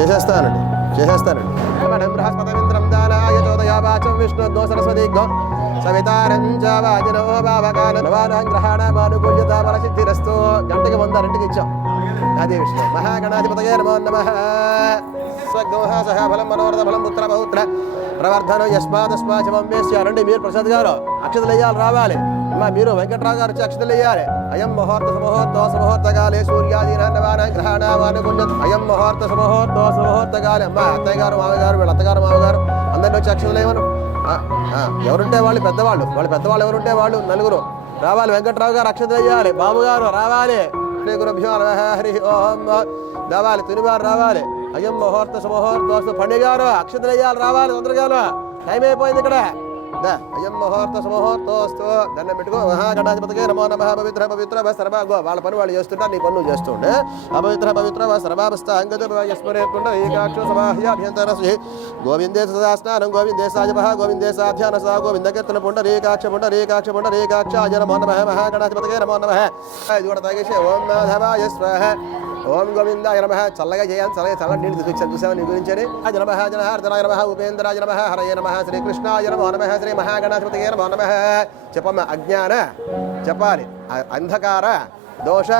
చేసేస్తానండి బృహస్పతింద్రం దానాయ చోదయావాచం విష్ణుద్గో Saraswati go సవితారం చావాజినో భావకానం గ్రహాణమానుకూల్యత బలసిద్ధిరస్తు. గంటకి 100 ఇచ్చాం. అదే విష్ణు మహాగణాధిపతయే నమో నమః. స్వగోహ సహ ఫలం మనోరథ ఫలం పుత్ర పౌత్ర ప్రవర్ధనం యస్మాదస్మాచమేశ్య. రండి మీరు ప్రసాద్ గారు అక్షతలు వేయాలి, రావాలి. అమ్మా మీరు వెంకట్రావు గారు వచ్చి అక్షతలు వేయాలి. అయం ముహూర్త సమూహోర్తకాలే సూర్యాదీనాన్నవాన గ్రహాణావానుకుల్యత. అయం ముహూర్త సమూహోర్తకాలే. అమ్మ అత్తయ్య గారు మామగారు, వీళ్ళ అత్తగారు మామగారు అందరినీ వచ్చి అక్షతలు వేయమను. ఎవరుంటే వాళ్ళు పెద్దవాళ్ళు, ఎవరుంటే వాళ్ళు నలుగురు రావాలి. వెంకట్రావు గారు అక్షతలు వేయాలి. బాబు గారు రావాలి. శ్రీ గురుభ్యో నమః. హరి ఓం రావాలి. తునివారు రావాలి. అయం ముహూర్త సమూహోర్తోస్తు. పండుగారు అక్షతలు వేయాలి, రావాలి తొందరగా. టైం అయిపోయింది ఇక్కడ. అయం ముహూర్త సమూహోర్తోస్తు. దండం పెట్టుకో. మహాగణాధిపతికే నమో నమః. పవిత్ర పవిత్ర సర్వగో. వాళ్ళ పని వాళ్ళు చేస్తుంటారు, నీ పనులు చేస్తుండే. అపవిత్ర పవిత్ర సర్వావస్థ అంగత యస్మరేతుండ ఏకాక్షో సమాహ్యాభ్యంతరసి. గోవిందే సదా స్నానం గోవిందే సాజపః గోవిందే సాధ్యాన సా గోవింద కీర్తన పుండరీకాక్షాయ నమో నమః. మహాగణాధిపతికే నమో నమః. ఇది కూడా తాగేసి ఓం మాధవాయ స్వాహ. ఓం గోవిందాయ నమః. చల్లగా చేయాలి, చల్లగా నీళ్ళు తీసుకొచ్చాను చూసావు నీ గురించి. నమః జనార్దనాయ నమః. ఉపేంద్రాయ నమః. హరయే నమః. శ్రీకృష్ణాయ నమో నమః. శ్రీ మహాగణాధిపతియే నమో నమః. చెప్పమ్మ. అజ్ఞాన చెప్పాలి. అంధకార దోష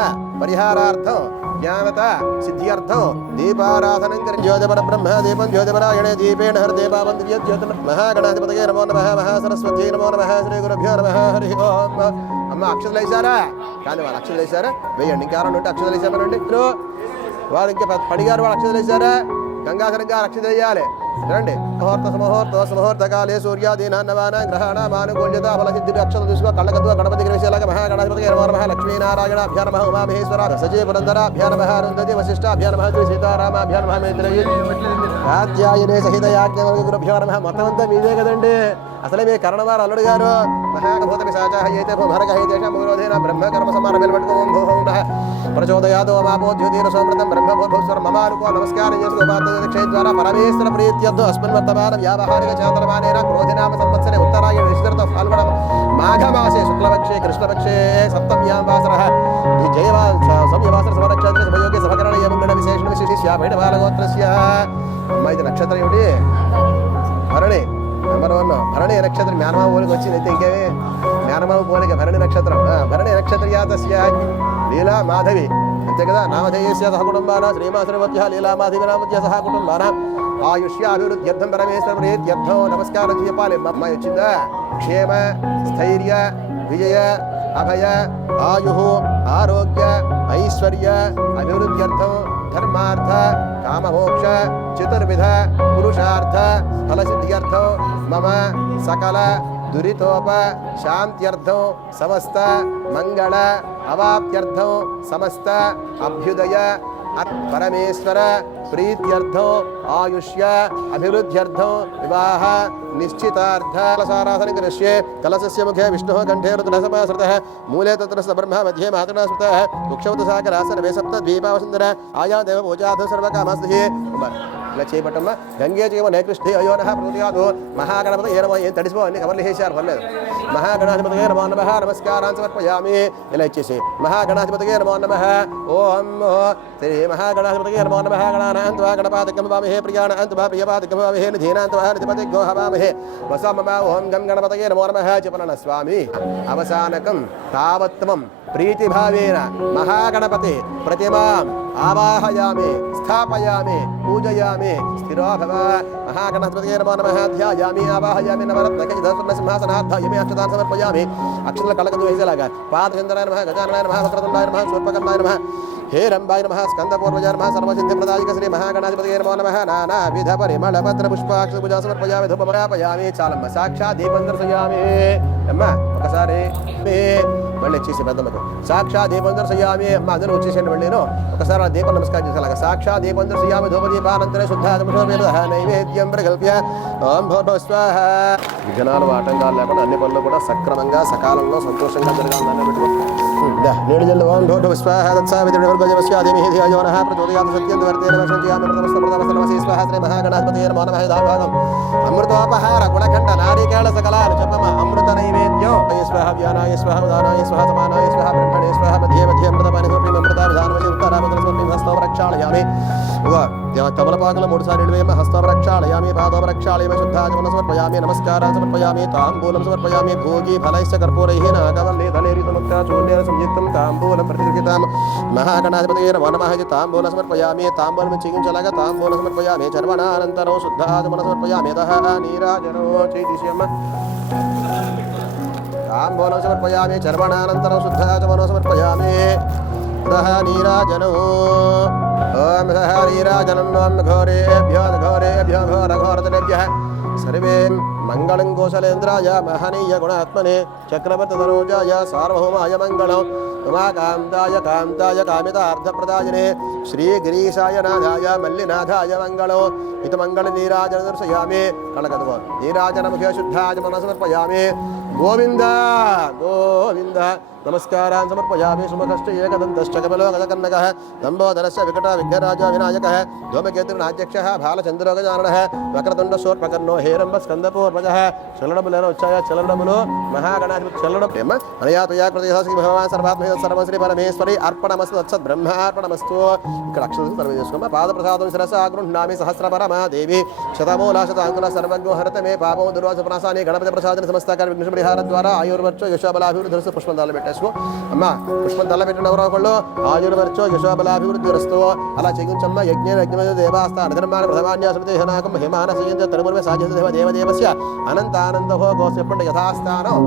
పరిహారార్థం జ్ఞానత సిద్ధ్యర్థం దీపారాధనం కరి జ్యోతిపర బ్రహ్మ దీపం జ్యోతిపరాయణే దీపేణ హరిదేవావంద్రియ జ్యోతి. మహాగణాధిపతియే నమో నమః. మహాసరస్వత్యై నమో నమః. శ్రీ గురుభ్యో నమః. హరి ఓం. అమ్మ అక్షతలు వేసారా? కానీ వాళ్ళు అక్షతలు వేసారా? వేయండి. ఇంకెవరన్నా ఉంటే అక్షతలు వేసామనండి. వారు ఇంకా పడిగారు వాళ్ళు అక్షతలు వేసారా? గంగాధరం గారు అక్షతలు వేయాలి. రండి. ముహూర్తకాలే సూర్యాదీనాన్నవాన గ్రహాణామానుకూల్యత బలసిద్ధి. అక్షతలు చూసుకో. కళ్ళకద్దు గణపతి గ్రహశాలక మహాగణాధిపతి నమో నమః. లక్ష్మీనారాయణాభ్యా నమః. ఉమామహేశ్వర సజీవ పురంధరాభ్యా నమః. అరుంధతి వశిష్టాభ్యా నమః. శ్రీ సీతారామాభ్యా నమః. కాత్యాయనే సహితయాజ్ఞగురుభ్యో నమః. మొత్తం అంతా మీదే కదండి. అసలే మీ కరణవారు అల్లుడు గారు. మహాభూత పిశాచాహయేతే భరగహేతేషామవిరోధేన బ్రహ్మకర్మ సమాన వెలువట్టుకోం భూహౌండః ప్రచోదయాదో మాపోద్యుతీర సోమృతం బ్రహ్మభూర్భుస్వర మమానుకో నమస్కారం చేసుకో. క్షయ ద్వారా పరమేశ్వర ప్రీత్యర్థం అస్మిన్ వర్తమాన వ్యావహారిక చాంద్రమానేన క్రోధినామ సంవత్సరే ఉత్తరాయణ నిశ్చిత ఫాల్గుణ మాఘమాసే శుక్లపక్షే కృష్ణపక్షే సప్తమ్యాం వాసరః జయవా సంయవాసర సమరక్షత్ర సమయోగి సమకరణ యముగణ విశేషణ విశేషిష్యా బైడబాలగోత్రస్య. అమ్మాయి నక్షత్రం ఏమిటి? భరణి. నెంబర్ 1 భరణి నక్షత్రం. మేనమామ పోలికి వచ్చింది. అయితే ఇంకేమి మేనమామ పోలిక భరణి నక్షత్రం. భరణి నక్షత్రయాతస్య లీలా మాధవి అంతే కదా. నామధేయస్య సహ కుటుంబాన శ్రీమాశ్రవత్య లీలా మాధవి నామధ్య సహ కుటుంబాన ఆయుష్యాభివృద్ధ్యర్థం పరమేశ్వర ప్రీత్యర్థం నమస్కారం చెప్పాలి. అమ్మాయి వచ్చిందా? క్షేమ స్థైర్య విజయ అభయ ఆయు ఆరోగ్య ఐశ్వర్య అభివృద్ధ్యర్థం ధర్మార్థ కామమోక్ష చతుర్విధ పురుషార్థ ఫలసిద్ధ్యర్థం మమ సకల దురితోప శాంత్యర్థం సమస్త మంగళ అవాప్త్యర్థం సమస్త అభ్యుదయ పరమేశ్వర ప్రీత్యర్థం ఆయుష్య అభివృద్ధ్యర్థం వివాహ నిశ్చితార్థ. కలసారాధన కరిష్యే. కలశస్య ముఖే విష్ణుః కంఠే రుద్రసమాశ్రితః మూలే తత్రస్య బ్రహ్మ మధ్యే మాతృనా స్మృతః వృక్షవతు సాగరా సర్వే సప్త ద్వీపావసుందర ఆయా దేవ పూజాధు సర్వకామస్తిః. ఇలా చేయబట్టమ్మా. గంగే జీవ నైకృష్టి అయోనః ప్రతియాదు. మహాగణపతి ఏ నమో. ఏం తడిసిపో అన్ని కవర్లు వేసారు, పర్లేదు. మహాగణాధిపతికే నమో నమః. నమస్కారాన్ని సమర్పయామి. ఇలా ఇచ్చేసి మహాగణాధిపతికే నమో నమః. ఓం శ్రీ మహాగణాధిపతికే నమో నమః. గణానాం త్వా గణపాదికం భవామహే ప్రియాణాం త్వా ప్రియపాదికం భవామహే నిధీనాం త్వా నిధిపతిగో హవామహే వసమమ. ఓం గం గణపతయే నమో నమః చెప్పన స్వామి. అవసానకం తావత్వం ప్రీతిభావేన మహాగణపతి ప్రతిమాం ఆవాహయామి స్థాపయామి పూజయామి. స్థిరో భవ. మహాగణపతయే నమో నమః. ధ్యాయామి ఆవాహయామి నవరత్నకైధస్వర్ణ సింహాసనార్థాయమి. అక్షతాన్ సమర్పయామి. అక్షతల కళ్ళకద్దు వేసేలాగా. పాదచంద్రాయ నమః. గజాననాయ నమః. వక్రతుండాయ నమః. శూర్పకర్ణాయ నమః. హే రంభాయ నమః. స్కందపూర్వజాయ నమః. సర్వసిద్ధిప్రదాయక శ్రీ మహాగణాధిపతయే నమో నమః. నానావిధ పరిమళ పత్ర పుష్పాక్ష పూజా సమర్పయామి. ధూపమరాపయామి. చాలమ్మ. సాక్షాత్ దీపం దర్శయామి. అమ్మ ఒకసారి మళ్ళీ వచ్చేసి పెద్దమ్మకు సాక్షాత్ దీపం దర్శయామి. అమ్మ అందరూ వచ్చేసేయండి. మళ్ళీ నేను ఒకసారి ఆ దీపం నమస్కారం చేసేలాగా. సాక్షాత్ దీపం దర్శయామి. ధూపదీపానంతరే శుద్ధాత్మషోపేదః నైవేద్యం ప్రకల్ప్య ఓం భూర్భువః స్వాహ. విఘ్నాలు ఆటంకాలు లేకుండా అన్ని పనులు కూడా సక్రమంగా సకాలంలో సంతోషంగా జరగాలని పెట్టుకో. నేడు జల్లు ఓం భూర్భువః స్వాహ తత్సావిత్రివర్గజవస్యాధిమహి ధియో నః ప్రచోదయాత్ సత్యం వర్తేన వర్షంత్యామి ప్రథమస్తమస్తమస్తమసి స్వాహ శ్రీ మహాగణాధిపతయే నమో నమః. దాభాగం అమృతోపహార గుణఖండ నారికేళ సకలాలు చెప్పమ. అమృత నైవేద్యం స్వాహ వ్యానాయ స్వాహ ఉదానాయ స్వాహ సమానాయ స్వాహ బ్రహ్మణే స్వాహ మధ్యే మధ్యే అమృతపాని సమర్పయామి. అమృతాభిధానమసి ఉత్తరాభద్ర సమర్పయామి. హస్తం రక్షాళయామి. కమలపాకుల 3 సార్లు వేమ హస్తవరక్షాళయామి పాదవరక్షాళయామి శుద్ధాచమన సమర్పయామి నమస్కారాన్ సమర్పయామి తాంబూలం సమర్పయామి భోగి ఫలైశ్చ కర్పూరైః నాగవల్లి దళైరి సముక్తా చూర్ణేన సంయుక్తం తాంబూలం ప్రతిగృహీతం మహాగణాధిపతయే నమో నమః తాంబూలం సమర్పయామి తాంబూలం చిగించలాగా తాంబూలం సమర్పయామి చర్వణానంతరం శుద్ధాచమన సమర్పయామి దహ నీరాజనో చైతిష్యమ తాంబూలం సమర్పయామి చర్వణానంతరం శుద్ధాచమన సమర్పయామి దహ నీరాజనో ఓం దహ నీరాజనం ఘోరేభ్యో ఘోరేభ్యో ఘోరఘోరతరేభ్యః సర్వే మంగళం కోశలేంద్రాయ మహనీయ గుణాత్మనే చక్రవర్తి తనూజాయ సార్వభౌమాయ మంగళం ఉమాకాంతాయ కాంతాయ కామితార్థప్రదాయనే శ్రీగిరీశాయ నాథాయ మల్లినాథాయ మంగళం ఇత మంగళ నీరాజన దర్శయామి కళకదుగో నీరాజనముఖే శుద్ధాయ మనసమర్పయామి గోవింద గోవింద నమస్కారాన్ సమర్పయామి సుముఖశ్చ ఏకదంతశ్చ కమలో గజకర్ణకః లంబోదరస్య వికట విఘ్నరాజ వినాయకः ధూమకేతుర్నాధ్యక్షः బాలచంద్రో గజాననः వక్రతుండ శూర్పకర్ణో హేరంబ స్కందపూర్వజः చలనములను వచ్చాయ చలనములు మహాగణాధిపతి చలనం అనయా త్వయా కృతయసాసి భగవాన్ సర్వాత్మక సర్వశ్రీ పరమేశ్వరి అర్పణమస్తు తత్సత్ బ్రహ్మార్పణమస్తు ఇక్కడ అక్షరం సర్వే చేసుకోమ పాదప్రసాదం శిరస గృహ్ణామి సహస్రపరమా దేవి శతమూలా శతాంకుల సర్వజ్ఞో హరత మే పాపం దుర్వాసపనాశాని గణపతి ప్రసాదన సమస్తకార విఘ్న పరిహార ద్వారా ఆయుర్వర్చో యశోబలాభివృద్ధి పుష్పం దాలు పెట్టేసుకో అమ్మ పుష్పం దల్ల పెట్టిన ఎవరో ఒకళ్ళు ఆయుర్వర్చో యశోబలాభివృద్ధి రస్తు అలా చెగించమ్మ యజ్ఞ దేవాస్థాన ధర్మాన ప్రధాన్యాసమతిహనాకం హిమానసీయంత తరుముర్వే సాధ్యత దేవదేవస్య అనంతానంద గోస్ చెప్పండి యథాస్థానం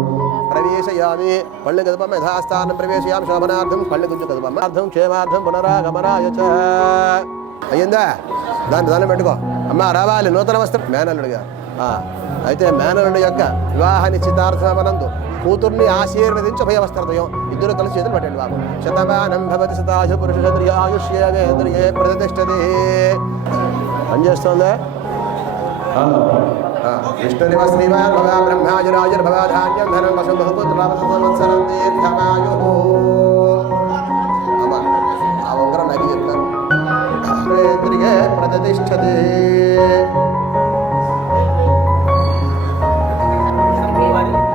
ప్రవేశయామి పళ్ళు కదపమ్మ యథాస్థానం ప్రవేశయామి శోభనార్థం పళ్ళు గుంజు కదపమ్మ అర్థం క్షేమార్థం పునరాగమనాయ చ అయ్యిందా దాన్ని పెట్టుకో అమ్మ రావాలి నూతన వస్త్రం మేనల్లుడిగా అయితే మేనల్లుడి యొక్క వివాహ నిశ్చితార్థమనందు కూతుర్ని ఆశీర్వదించి అభయవస్త్రదయం ఇద్దరు కలిసి చేతులు పట్టండి బాబు శతమానం భవతి శతాజ పురుషేంద్రియ ఆయుష్యేంద్రియే ప్రతిష్టతి పనిచేస్తుందా విష్ణునివ శ్రీవాన్ భవ బ్రహ్మాజరాజర్భవ ధాన్యం ధనం వశం బహుపుత్రవత్సరం దీర్ఘమాయు ఆ ఉంగరం నాకు చెప్తాను ప్రతిష్టతి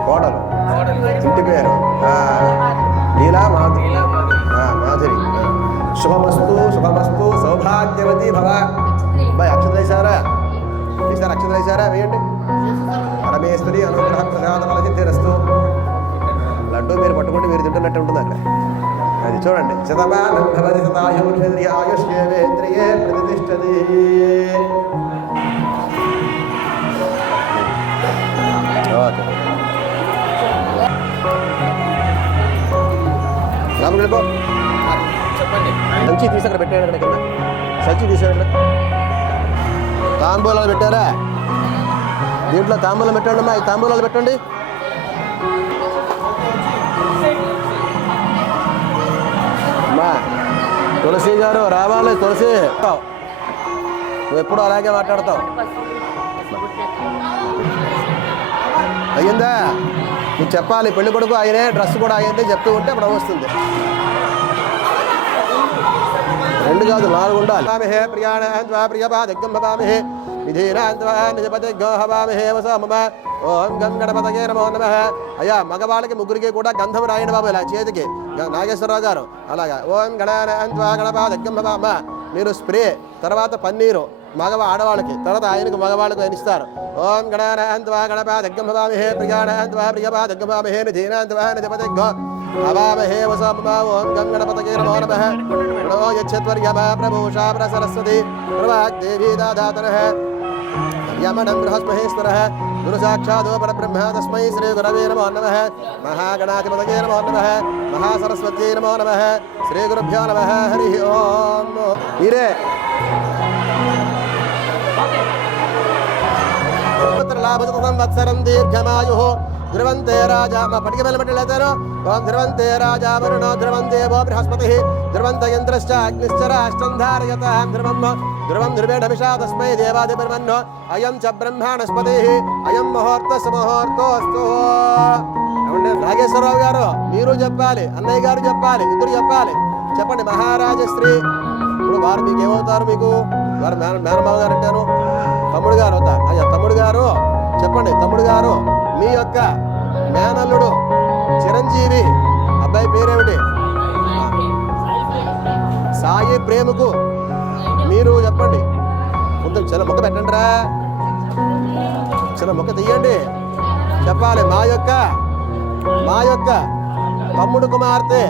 కోడలు ఇంటి పేరు లీలా మాధురి మాధురి శుభమస్తు శుభమస్తు సౌభాగ్యవతి భవ అబ్బాయి అక్షతలు వేసారా అక్షతలు వేసారా వేయండి పరమేశ్వరి అనుగ్రహ ప్రసాద ఫలసిద్ధిరస్తు లడ్డు మీరు పట్టుకుంటే మీరు తింటున్నట్టు ఉంటుంది అక్కడ అది చూడండి శతమానం భవతి శతాయుర్షేంద్రియ ఆయుష్యేంద్రియే ప్రతిష్టతి ఓకే రాముడిపో చెప్పండి సంచి తీసి అక్కడ పెట్టాడు అక్కడ కింద సంచి తీసాడు తాంబూలాలు పెట్టారా దీంట్లో తాంబూలం పెట్టండి అమ్మా ఈ తాంబూలాలు పెట్టండి అమ్మా తులసి గారు రావాలి తులసి నువ్వు ఎప్పుడు అలాగే మాట్లాడతావు అయ్యిందా నువ్వు చెప్పాలి పెళ్లి కొడుకు ఆయనే డ్రెస్ కూడా అయ్యింది చెప్తూ ఉంటే అప్పుడు వస్తుంది 2 కాదు 4 ఉండాలి హే ప్రియాణా ప్రియపాదగ్గం భవామి విధీనాంతపతిగో హవామి వసమ ఓం గం గణపతగే నమో నమః అయ్యా మగవాళ్ళకి ముగ్గురికి కూడా గంధం రాయండి బాబు ఇలా చేతికి నాగేశ్వరరావు గారు అలాగా ఓం గణపతగ్గం భవామ మీరు స్ప్రే తర్వాత పన్నీరు ఆడవాళ్ళకి తర్వాత ఆయనకు మగవాళ్ళకు ఆయన ఇస్తారు ఓం గణపతగ్గం భవామి హే ప్రియాణాంతపతిగం భవామి హే నిధీనాంతపతిగో హవామహే వసమ ఓం గం గణపతగే నమో నమః ప్రణో యచ్చత్వర్యమ ప్రభూషా సరస్వతి ప్రభాదేవీ దాధాతనః యమనం బృహస్పతిశ్వరః గురు సాక్షాదో పరబ్రహ్మ తస్మై శ్రీ గురవే నమో నమః మహాగణాధిపతగే నమో నమః మహాసరస్వత్యై నమో నమః శ్రీ గురుభ్యో నమః హరి ఓం మీరే పుత్రలాభ సంవత్సరం దీర్ఘమాయు ధ్రువంతే రాజా మా పటిక వెళ్ళబట్టలేతారు ఓం ధ్రువంతే రాజా వరుణో ధ్రువం దేవో బృహస్పతి ధ్రువంత యంత్రశ్చ అగ్నిశ్చ రాష్ట్రం ధారయతాం ధ్రువం ధ్రువం ధ్రువేణభిషా తస్మై దేవాదిపర్మన్నో అయం చ బ్రహ్మాణస్పతి అయం ముహూర్తస్ ముహూర్తోస్తు. నాగేశ్వరరావు గారు మీరు చెప్పాలి, అన్నయ్య గారు చెప్పాలి, ఇద్దరు చెప్పాలి. చెప్పండి మహారాజశ్రీ. ఇప్పుడు వారు మీకు ఏమవుతారు? మీకు వారు మేనమావ గారు అంటారు, తమ్ముడు గారు అవుతారు. అయ్యా తమ్ముడు గారు చెప్పండి. తమ్ముడు గారు మీ యొక్క మేనల్లుడు చిరంజీవి అబ్బాయి పేరేమిటి? సాయి ప్రేమకు మీరు చెప్పండి. ముందు చిన్న మొక్క పెట్టండి రా, చిన్న మొక్క తీయండి. చెప్పాలి మా యొక్క తమ్ముడు కుమార్తె.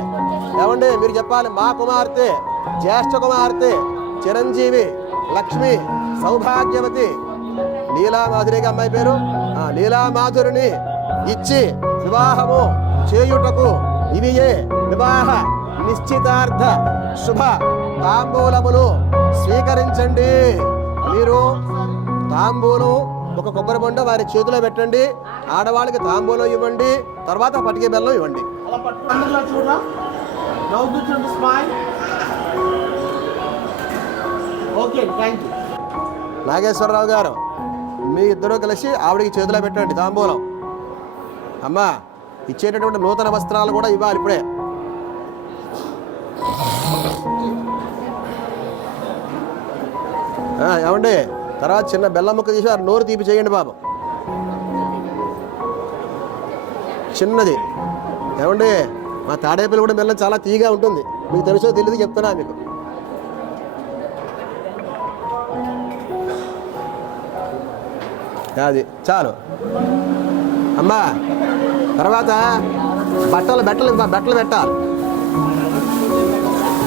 ఏమండి మీరు చెప్పాలి, మా కుమార్తె, జ్యేష్ఠ కుమార్తె, చిరంజీవి, లక్ష్మి, సౌభాగ్యవతి, లీలామాధురిగా అమ్మాయి పేరు, లీలామాధురిని ఇచ్చి వివాహము చేయుటకు ఇవియే వివాహ నిశ్చితార్థ శుభ తాంబూలములు స్వీకరించండి. మీరు తాంబూలం ఒక కొబ్బరి బొండ వారి చేతిలో పెట్టండి, ఆడవాళ్ళకి తాంబూలం ఇవ్వండి, తర్వాత పటికే బెల్లం ఇవ్వండి. నాగేశ్వరరావు గారు మీ ఇద్దరూ కలిసి ఆవిడికి చేతిలో పెట్టండి తాంబూలం. అమ్మా ఇచ్చేటటువంటి నూతన వస్త్రాలు కూడా ఇవ్వాలి ఇప్పుడే. ఏమండి తర్వాత చిన్న బెల్లం ముక్క తీసి వారు నోరు తీపి చేయండి బాబు, చిన్నది. ఏమండి మా తాడేపల్లి కూడా బెల్లం చాలా తీగా ఉంటుంది, మీకు తెలుసో తెలియదు చెప్తున్నా మీకు. అది చాలు అమ్మా. తర్వాత బట్టలు పెట్టాలి.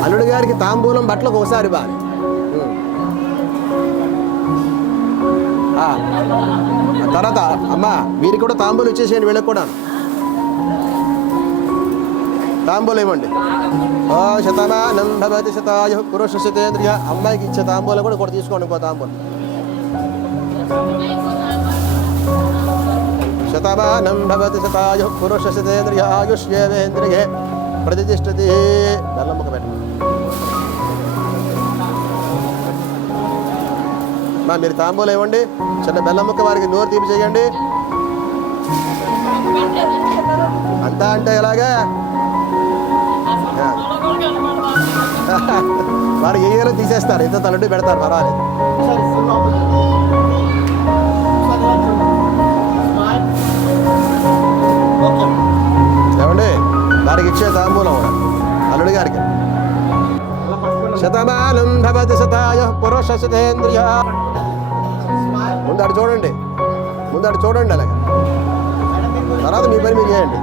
అల్లుడి గారికి తాంబూలం బట్టలకు ఒకసారి బాగా. తర్వాత అమ్మా వీరికి కూడా తాంబూలం ఇచ్చేసేయండి, వీళ్ళకి కూడా తాంబూలం ఇవ్వండి. శతమానం భవతి శతాయు పురుష శతేంద్రియ. అమ్మాయికి ఇచ్చే తాంబూలం కూడా తీసుకోండి, ఇంకో తాంబూలం. శతమానం భవతి శతాయు పురుష శతేంద్రియ ఆయుష్యేంద్రియే ప్రతిష్టతి. బెల్లం ముక్క పెట్టండి. మీరు తాంబూలం ఇవ్వండి, చిన్న బెల్లం ముక్క వారికి నోరు తీపి చేయండి. అంతా అంటే ఎలాగా వారు ఏలో తీసేస్తారు, ఇంత తలడ్డు పెడతారు, పర్వాలేదు. ఏమండి వారికి ఇచ్చే తాంబూలం అల్లుడి గారికి. శతమానం భవతి శతాయు పురుష శతేంద్రియ. ముందు అటు చూడండి అలాగే. తర్వాత మీ పని మీరు చేయండి.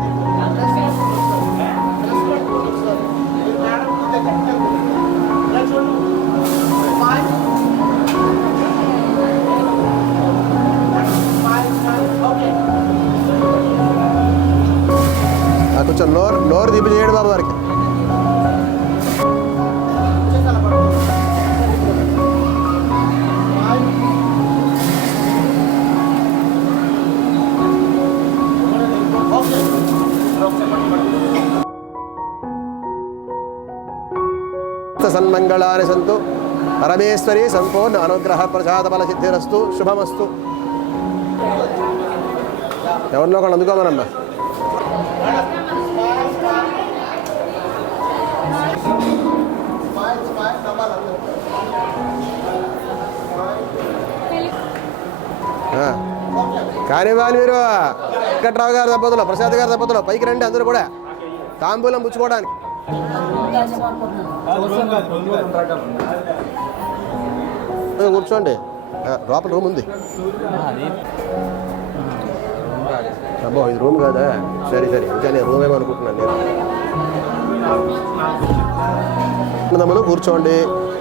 కొంచెం నోరు తీపి చేయండి బాబు వారికి. సన్మంగళాని సంతు పరమేశ్వరి సంపూర్ణ అనుగ్రహ ప్రసాద బల సిద్ధిరస్తు శుభమస్తు. ఎవరినో ఒకళ్ళు అందుకోమనమ్మా. కానీ వాళ్ళు మీరు వెంకట్రావు గారి దంపతులు, ప్రసాద్ గారి దంపతులు పైకి రండి, అందరూ కూడా తాంబూలం పుచ్చుకోవడానికి. కూర్చోండి, లోపల రూమ్ ఉంది. అబ్బో ఇది రూమ్ కాదా? సరే ఇంకా నేను రూమ్ ఏమనుకుంటున్నాను నేను. మనం కూర్చోండి,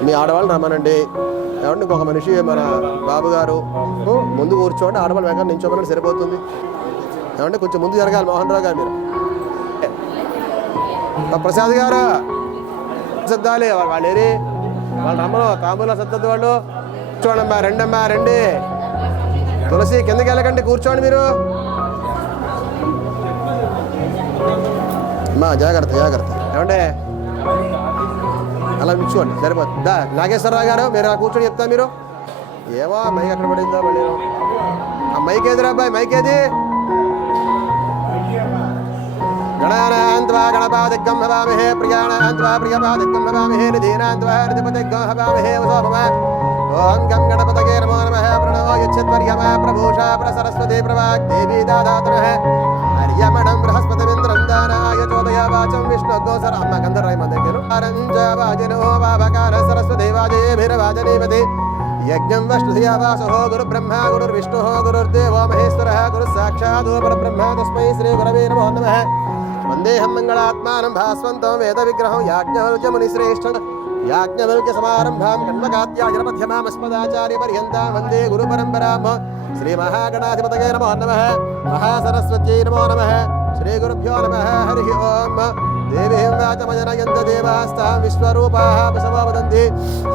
మీ ఆడవాళ్ళు రమ్మనండి. ఏమంటే ఇంకొక మనిషి మన బాబు గారు ముందు కూర్చోండి, ఆడవాళ్ళు వెంకట నించోమని సరిపోతుంది. ఏమంటే కొంచెం ముందు జరగాలి. మోహన్ రావు గారు మీరు, ప్రసాద్ గారు సర్దాలి, వాళ్ళు ఏరి వాళ్ళు రమ్మను, తాంబూలం సర్దద్దు వాళ్ళు. కూర్చోండమ్మా, రండి. తులసి కిందకి వెళ్ళకండి, కూర్చోండి మీరు. అమ్మా జాగ్రత్త. ఏమంటే అలా కూర్చోండి, సరిపోతుంది. నాగేశ్వరరావు గారు మీరు అలా కూర్చొని చెప్తా. మీరు ఏమో మైక్ ఎక్కడ పడిందా మళ్ళీ. ఆ మైక్ ఏదిరా అబ్బాయి, మైక్ ఏది? గణానాన్త్వా గణపాదిగ్గం హవామహే ప్రియాణాన్త్వా ప్రియపాదిగ్గం హవామహే నిధీనాన్త్వా నిధిపతిగ్గం హవామహే వసోభమ. ఓం గం గణపతగే నమో నమః. ప్రణవో యచ్చత్వర్యమా ప్రభూషా ప్రసరస్వతి ప్రవాగ్దేవీ దాదాతునః. హర్యమణం బృహస్పతిమింద్రం దానాయ చోదయ వాచం విష్ణుగోసర. అమ్మ గంధర్వై మందకేను ఆరంజ వాజినో వాభకాన సరస్వతి వాజేభిర్వాజనీపతి. यज्ञं वष्टुधिया वासो गुरुब्रह्मा गुरुर्विष्णुः गुरुर्देवो महेश्वरः गुरुः साक्षात् परब्रह्म तस्मै श्रीगुरवे नमो नमः वन्देऽहं मङ्गलात्मानं भास्वन्तं वेदविग्रहं याज्ञवल्क्यमुनिश्रेष्ठं याज्ञवल्क्यसमारम्भां कण्वकाद्याजनमध्यमामस्मदाचार्यपर्यन्तां वन्दे गुरुपरम्परां श्रीमहागणाधिपतये नमो नमः महासरस्वत्यै नमो नमः श्रीगुरुभ्यो नमः हरिः ओम् देवीं वाचमजनयन्त देवास्तां विश्वरूपाः बसवो वदन्ति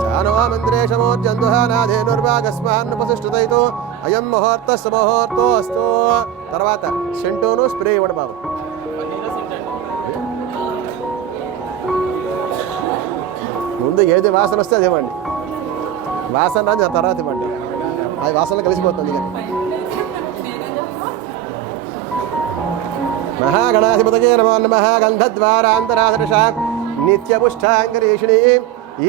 सानो मन्त्रेशमोर्जन्तुः नाधेनुर्वागस्मान्नुपसुष्टुतैतो अयं मुहूर्तस्य मुहूर्तोऽस्तु తర్వాత సెంటోను స్ప్రే ఇవ్వండి బాబు ముందు ఏది వాసన వస్తే అది ఇవ్వండి వాసన రాదు తర్వాత ఇవ్వండి అది వాసనలో కలిసిపోతుంది కానీ महागणाधिपतये नमो नमः गन्धद्वारान्तराधर्षा नित्यपुष्टाङ्गरीषिणी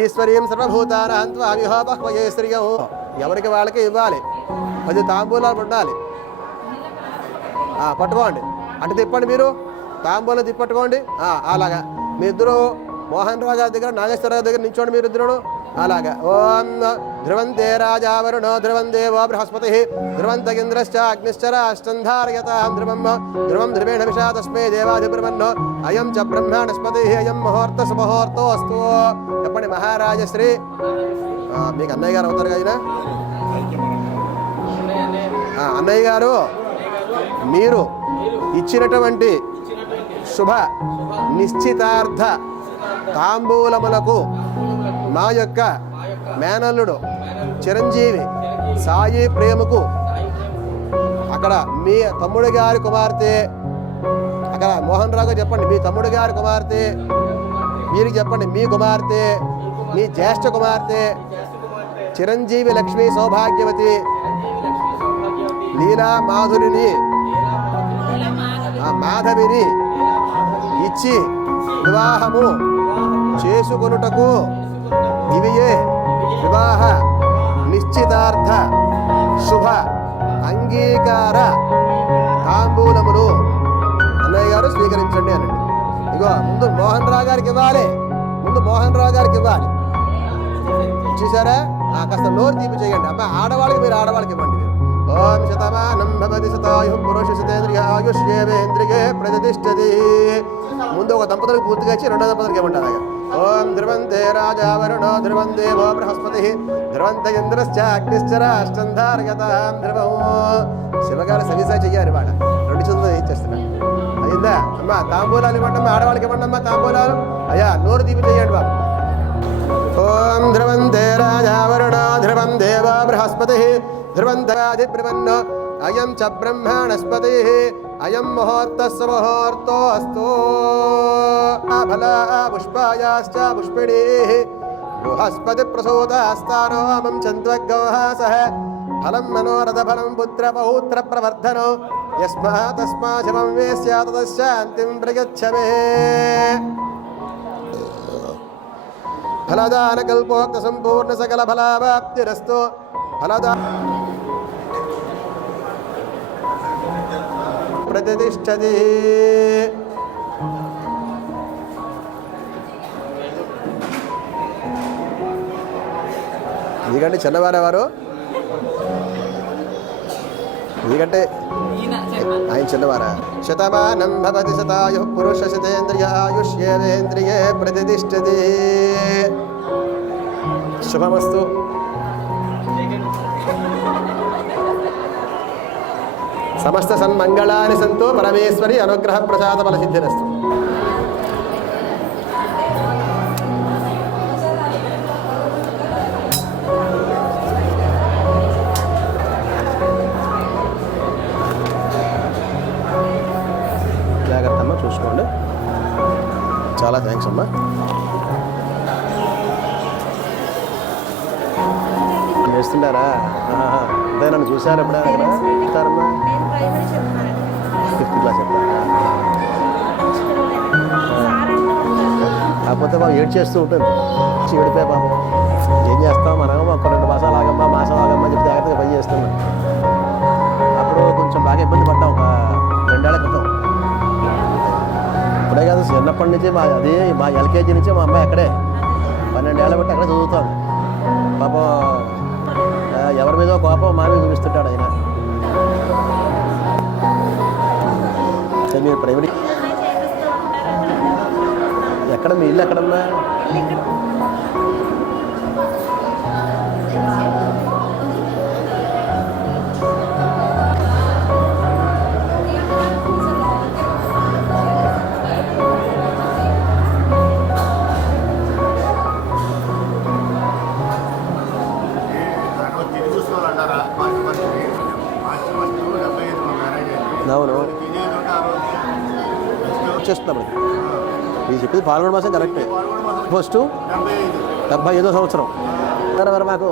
ఈశ్వరీం సర్వభూతానాం త్వామిహ బహ్వయే శ్రియం ఎవరికి వాళ్ళకి ఇవ్వాలి 10 తాంబూలాలు ఉండాలి పట్టుకోండి అటు తిప్పండి మీరు తాంబూలం తిప్పట్టుకోండి అలాగా మీ ఇద్దరు మోహన్ రావు గారి దగ్గర నాగేశ్వరరావు దగ్గర నించోండి మీరు ఇద్దరు అలాగా ఓం ధ్రువంతే రాజావరుణో ధ్రువం దేవో బృహస్పతి ధ్రువంతగింద్రశ్చ అగ్నిశ్చ రాష్ట్రంధారయతాం ధ్రువం ధ్రువం ధ్రువేణ విషా తస్మై దేవాధిబ్రహ్మణో అయం చ బ్రహ్మాణస్పతి అయం ముహూర్త సుముహూర్తో అస్తు చెప్పండి మహారాజశ్రీ మీకు అన్నయ్య గారు అవుతారు కదా అన్నయ్య గారు మీరు ఇచ్చినటువంటి శుభ నిశ్చితార్థ తాంబూలములకు మా యొక్క మేనల్లుడు చిరంజీవి సాయి ప్రేమకు అక్కడ మీ తమ్ముడి గారి కుమార్తె అక్కడ మోహన్ రావు గారు చెప్పండి మీ తమ్ముడి గారి కుమార్తె మీరు చెప్పండి మీ కుమార్తె మీ జ్యేష్ఠ కుమార్తె చిరంజీవి లక్ష్మీ సౌభాగ్యవతి లీలా మాధురిని మాధవిని ఇచ్చి వివాహము చేసుకొనుటకు ఇవియే వివాహ నిశ్చితార్థ శుభ అంగీకార తాంబూలములు అన్నయ్య గారు స్వీకరించండి అనండి ఇగో ముందు మోహన్ రావు గారికి ఇవ్వాలి చూసారా కాస్త నోరు తీపి చేయండి అబ్బా ఆడవాళ్ళకి మీరు ఆడవాళ్ళకి ఇవ్వండి ఓం శతమానం భవతి శతాయు పురుష శతేంద్రియ ఆయుష్యేంద్రియే ప్రతిష్టతి ముందు ఒక దంపతులకు పూర్తిగా ఇచ్చి రెండో దంపతులకి ఇవ్వండి అలాగా ఓం ధ్రువంతే రాజావరుణో ధ్రువం దేవో బృహస్పతి ధ్రువంత ఇంద్రశ్చ అగ్నిశ్చ రాష్ట్రంధారయతాం ధ్రువం శివగారు సవిసా చెయ్యాలి వాడ రెండు చుందో ఇచ్చేస్తున్నా అయిందా అమ్మా తాంబూలాలు ఇవ్వండి అమ్మా ఆడవాళ్ళకి ఇవ్వండి అమ్మా తాంబూలాలు అయ్యా నోరు తీపి చెయ్యండి బాబు ఓం ధ్రువంతే రాజావరుణో ధ్రువం దేవో బృహస్పతి ధ్రువంతరాధిబ్రహ్మణో అయం చ బ్రహ్మాణస్పతి అయం ముహూర్తస్య ముహూర్తో అస్తు ఫలా పుష్పాయాశ్చ పుష్పిణీః బృహస్పతి ప్రసూతాస్తానో మం చంద్వగౌహాసః ఫలం మనోరథ ఫలం పుత్ర పౌత్ర ప్రవర్ధనో యస్మాత్ తస్మాత్ శవం వేస్య తదశాంతిం ప్రయచ్చమే ఫలదాన కల్పోక్త సంపూర్ణ సకల ఫలావాప్తిరస్తు ఫలదా ప్రతిష్టతి మీకంటే చిన్నవారెవరు మీకంటే ఆయన చిన్నవారా శతమానం భవతి శతాయు పురుష శతేంద్రియ ఆయుష్యేంద్రియే ప్రతిష్టతి శుభమస్తు సమస్త సన్మంగళాని సంతు పరమేశ్వరి అనుగ్రహ ప్రసాద ఫల సిద్ధిరస్తు జాగ్రత్తమ్మ చూసుకోండి చాలా థ్యాంక్స్ అమ్మా చేస్తుంటారా అదే నన్ను చూసారు ఎప్పుడైనా చెప్తారమ్మా 5th క్లాస్ కాకపోతే బాబు ఏడ్ చేస్తూ ఉంటుంది ఏడిపోయా బాబు ఏం చేస్తాం మనం ఒక 2 మాసాలు ఆగమ్మా మాసం ఆగమ్మా చెప్పి జాగ్రత్తగా పని చేస్తున్నాం అప్పుడు కొంచెం బాగా ఇబ్బంది పడ్డాం ఒక 2 ఏళ్ల క్రితం ఇప్పుడే కాదు చిన్నప్పటి నుంచి మా ఎల్కేజీ నుంచి మా అమ్మాయి అక్కడే 12 ఏళ్ళ బట్టి అక్కడే చదువుతాను పాపం మీరు ప్రైమరీ ఎక్కడ మీ ఇల్లు ఎక్కడమ్మా? అవును వచ్చేస్తున్నాం. మీరు చెప్పింది పాల్గొన మాసం కరెక్టే. ఫస్ట్ 75వ సంవత్సరం మరి మాకు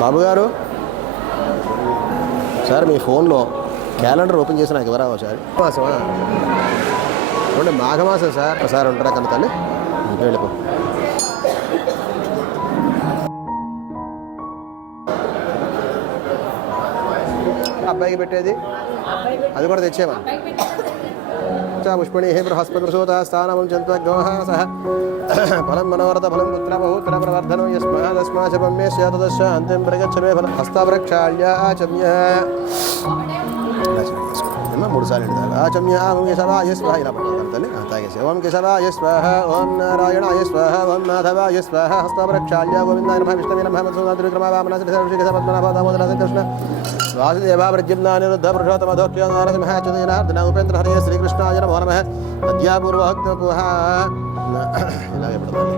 బాబు గారు సార్ మీ ఫోన్లో క్యాలెండర్ ఓపెన్ చేసి నాకు ఎవరా సార్? మాసమా అంటే మాఘమాసం సార్. సార్ ఉంటారా కన్నా తల్లి వెళ్ళిపో. అబ్బాయికి పెట్టేది అది కూడా తెచ్చేవా? పుష్పణి బృహస్పతిసూత స్థానం చంద్రగోహ సహ ఫలం మనోరథ ఫలం పుత్ర బహుత్ర ప్రవర్ధనం యస్మాదస్మాశపం మే స్యాతదశ అంతిం ప్రగచ్చమే ఫలం హస్తవృక్షాళ్యాచమ్య 3 సార్లు ఆచమ్య ఓం కేశవాయ స్వాహ ఇలా పట్టుకోవాలి తల్లి. తాగేసి ఓం కేశవాయ స్వాహ ఓం నారాయణాయ స్వాహ ఓం మాధవాయ స్వాహ హస్తవృక్షాళ్య గోవిందాయ నమః విష్ణవే నమః మధుసూదన వామన శ్రీ పద్మనాభ దామోదర కృష్ణ వాసుదేవ ప్రద్యుమ్న నిరుద్ధ పురుషోత్తమ ధోక్య నారసింహ చంద్రనార్దన ఉపేంద్ర హరే శ్రీకృష్ణాయ నమో నమః అద్యాపూర్వక్తపుహ ఇలాగే పడతాలి.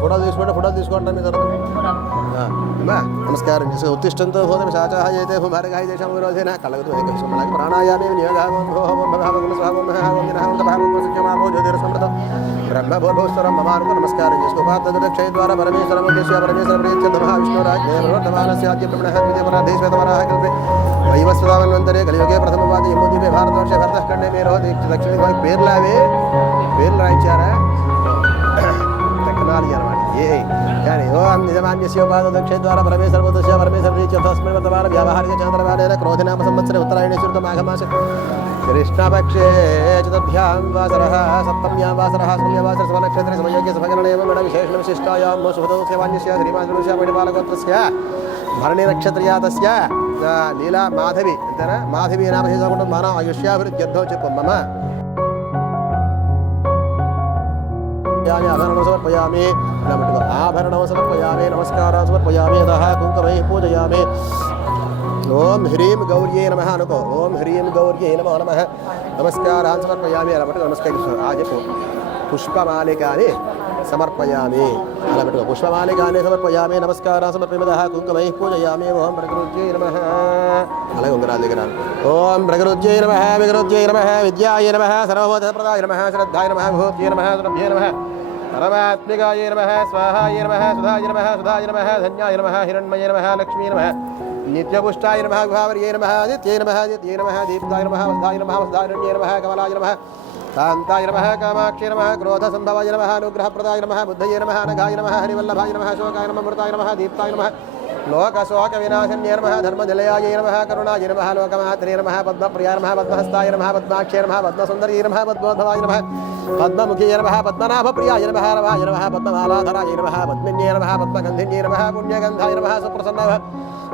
ఫోటోలు తీసుకోండి మీ తర్వాత నమస్కారం చేసి ఉత్తిష్టంతో హోదం శాచాహ అయితే భూభారగాయ దేశం విరోధేన కలగదు ఏకవిశ్వమలాకి ప్రాణాయామే నియోగామం జ్యోతిరసమృతం బ్రహ్మభూర్భూస్వరం మమానుకు నమస్కారం చేసుకో. పాత్రక్షయ ద్వారా పరమేశ్వరం ఉద్దేశ్య పరమేశ్వర ప్రియత్యంత మహావిష్ణురాజ్ఞవర్ధమానస్య ఆద్య బ్రహ్మణేశ్వరదేశ్వేతవరాహ కల్పే వైవస్వదామన్వంతరే కలియుగే ప్రథమవాది యముదీపే భారతవర్షే భరతఖండే మేరో దక్షిణ పేర్లావే పేర్లు రాయించారా టెక్నాలజీ అనమాట. కానీ ఓం నిజమాన్యస్యోపాదక్షయ ద్వారా పరమేశ్వర ఉద్దేశ్య పరమేశ్వర ప్రియత్యస్మై వర్తమాన వ్యావహారిక చంద్రవాదేన క్రోధినామ సంవత్సరే ఉత్తరాయణే శ్రుత మాఘమాస కృష్ణపక్షే చతుర్భ్యాం వాసరః సప్తమ్యాం వాసరః సూర్యవాసర సమనక్షత్రే సమయోగ్య సమగణనేవ గణ విశేషణ విశిష్టాయాం సుహృదో సేవాన్యస్య శ్రీమాధురుష మణిపాలగోత్రస్య భరణి నక్షత్రయాతస్య లీలా మాధవి అంతేనా? మాధవి నామ చేసుకుంటూ మన ఆయుష్యాభివృద్ధ్యర్థం చెప్పు. మమ ఆభరణం సమర్పయామి ఆభరణం సమర్పయామి నమస్కారం సమర్పయామి యథా కుంకుమై పూజయామి. ఓం హ్రీం గౌర్యే నమః అనుకో. ఓం హ్రీం గౌర్యే నమో నమః నమస్కారాన్ని సమర్పయామి అలా పట్టుకో. నమస్కరించు ఆ చెప్పు. పుష్పమాలికాని సమర్పయామి అలా పెట్టుకో. పుష్పమాలికాని సమర్పయామి నమస్కారం సమర్పయామి కుంకుమై పూజయామి. ఓం ప్రకృత్యై నమః అలాగే ఉంగరాల దగ్గర ఓం ప్రకృత్యై నమః వికృత్యై నమః విద్యాయ నమః సర్వభూతప్రదాయ నమః శ్రద్ధాయ నమః భూత్యై నమః సురభ్యై నమః పరమాత్మికాయ నమః స్వాహాయ నమః సుధాయ నమః సుధాయ నమః ధన్యాయ నమః హిరణ్మయ నమః లక్ష్మీ నమః నిత్యపుష్టాయ నమః విభావర్యై నమః నిత్యై నమః నిత్యై నమః దీప్తాయ నమః వసుధాయ నమః వసుధారణ్యై నమః కమలాయ నమః కాంతాయ నమః కామాక్షి నమః క్రోధ సంభవాయ నమః అనుగ్రహప్రదాయ నమః బుద్ధయే నమః నఘాయ నమః హరివల్లభాయ నమః శోకాయ నమః మృతాయ నమః దీప్తాయ నమః లోకశోక వినాశన్యే నమః ధర్మనిలయాయ నమః కరుణాయ నమః లోకమాత్రే నమః పద్మప్రియాయ నమః పద్మహస్తాయ నమః పద్మాక్షే నమః పద్మసుందర్యే నమః పద్మోద్భవాయ నమః పద్మముఖియే నమః పద్మనాభప్రియాయ నమః రమాయ నమః పద్మమాలాధరాయ నమః పద్మిన్యే నమః పద్మగంధిన్యే నమః పుణ్యగంధాయ నమః సుప్రసన్నాయ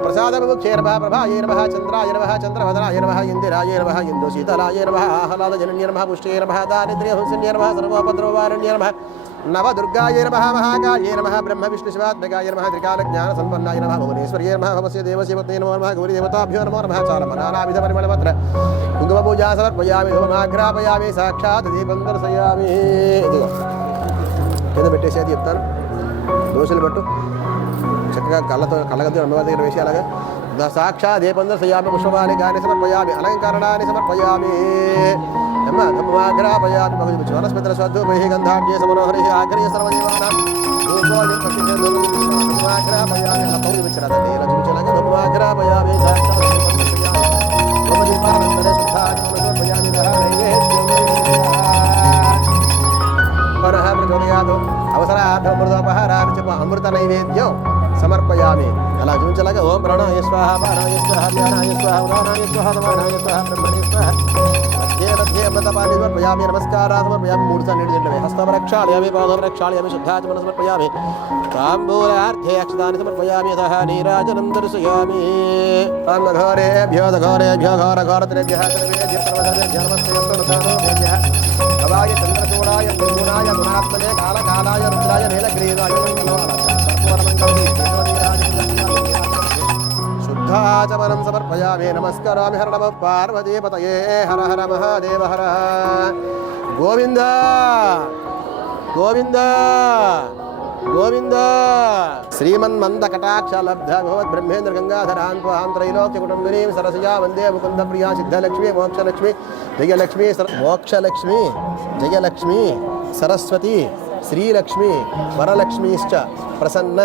ప్రసాదముఖ్యే నమః ప్రభాయే నమః చంద్రాయ నమః చంద్రవదనాయ నమః ఇందిరాయ నమః ఇందుశీతలాయ నమః ఆహ్లాదజనన్యే నమః పుష్ట్యే నమః దారిద్ర్యహంసన్యే నమః సర్వోపద్రవవారణ్యే నమః నవదుర్గాయ నమః మహాకాళ్యే నమః బ్రహ్మ విష్ణు శివాత్మకాయ నమః త్రికాలజ్ఞాన సంపన్నాయ నమః భువనేశ్వర్యే నమః భవస్య దేవస్య పత్నే నమో నమః గౌరీ దేవతాభ్యో నమో నమః చాలమనానావిధ పరిమళపత్ర కుంకుమ పూజా సమర్పయామి ధూమాఘ్రాపయామి సాక్షాత్ దీపం దర్శయామి. ఇదిగో కింద పెట్టేసి అది చెప్తాను. దోశలు పట్టు చక్కగా కళ్ళగద్దు అమ్మవారి దగ్గర వేసి అలాగా సాక్షాత్ దీపం దర్శయామి పుష్పమాలికాని సమర్పయామి అలంకరణాన్ని సమర్పయామి. ధూమాఘ్రాపయామి వనస్పతిర స్వధూపై గంధాఢ్యే సమనోహరి ఆగ్రయ సర్వదేవానాం ధూమాఘ్రాపయామి అలా పౌరు చూపించారండి. ఇలా చూపించాలంటే ధూమాఘ్రాపయామి అవసరార్థమృతోపహారాన్ని చెప్పు అమృత నైవేద్యం సమర్పయామి అలా చూపించలాగా ఓం ప్రాణాయ స్వాహ ప్రాణాయ స్వాహ జ్ఞానాయ స్వాహ ఉదానాయ స్వాహ దమానాయ స్వాహ బ్రహ్మణే స్వాహ మధ్యే మధ్యే అమృతపాని సమర్పయామి నమస్కారా సమర్పయామి 3 సార్లు నీళ్ళు తింటమే హస్తవరక్షాళయామి పాదవరక్షాళయామి శుద్ధాచమన సమర్పయామి తాంబూలార్థే అక్షతాని సమర్పయామి యథా నీరాజనం దర్శయామి ఘోరేభ్యో ఘోరేభ్యో ఘోర ఘోరత్రేభ్యః సర్వేభ్యः సర్వసర్వేభ్యः నమస్తే భవాయ చంద్రచూడాయ త్రిగుణాయ గుణాత్మనే కాళకాలాయ రుద్రాయ నీలగ్రీవాయ శుద్ధాచమనం సమర్పయామి నమస్కరామి హర నమః పార్వతీపతయే హర హర మహాదేవ హర గోవింద గోవింద గోవింద శ్రీమన్మంద కటాక్ష లబ్ధ భగవద్ బ్రహ్మేంద్ర గంగాధరాన్ త్వాం త్రైలోక్య కుటుంబినీం సరసజా వందే ముకుంద ప్రియా సిద్ధలక్ష్మి మోక్షలక్ష్మి జయలక్ష్మి మోక్షలక్ష్మి జయలక్ష్మి సరస్వతి శ్రీలక్ష్మి వరలక్ష్మీశ్చ ప్రసన్న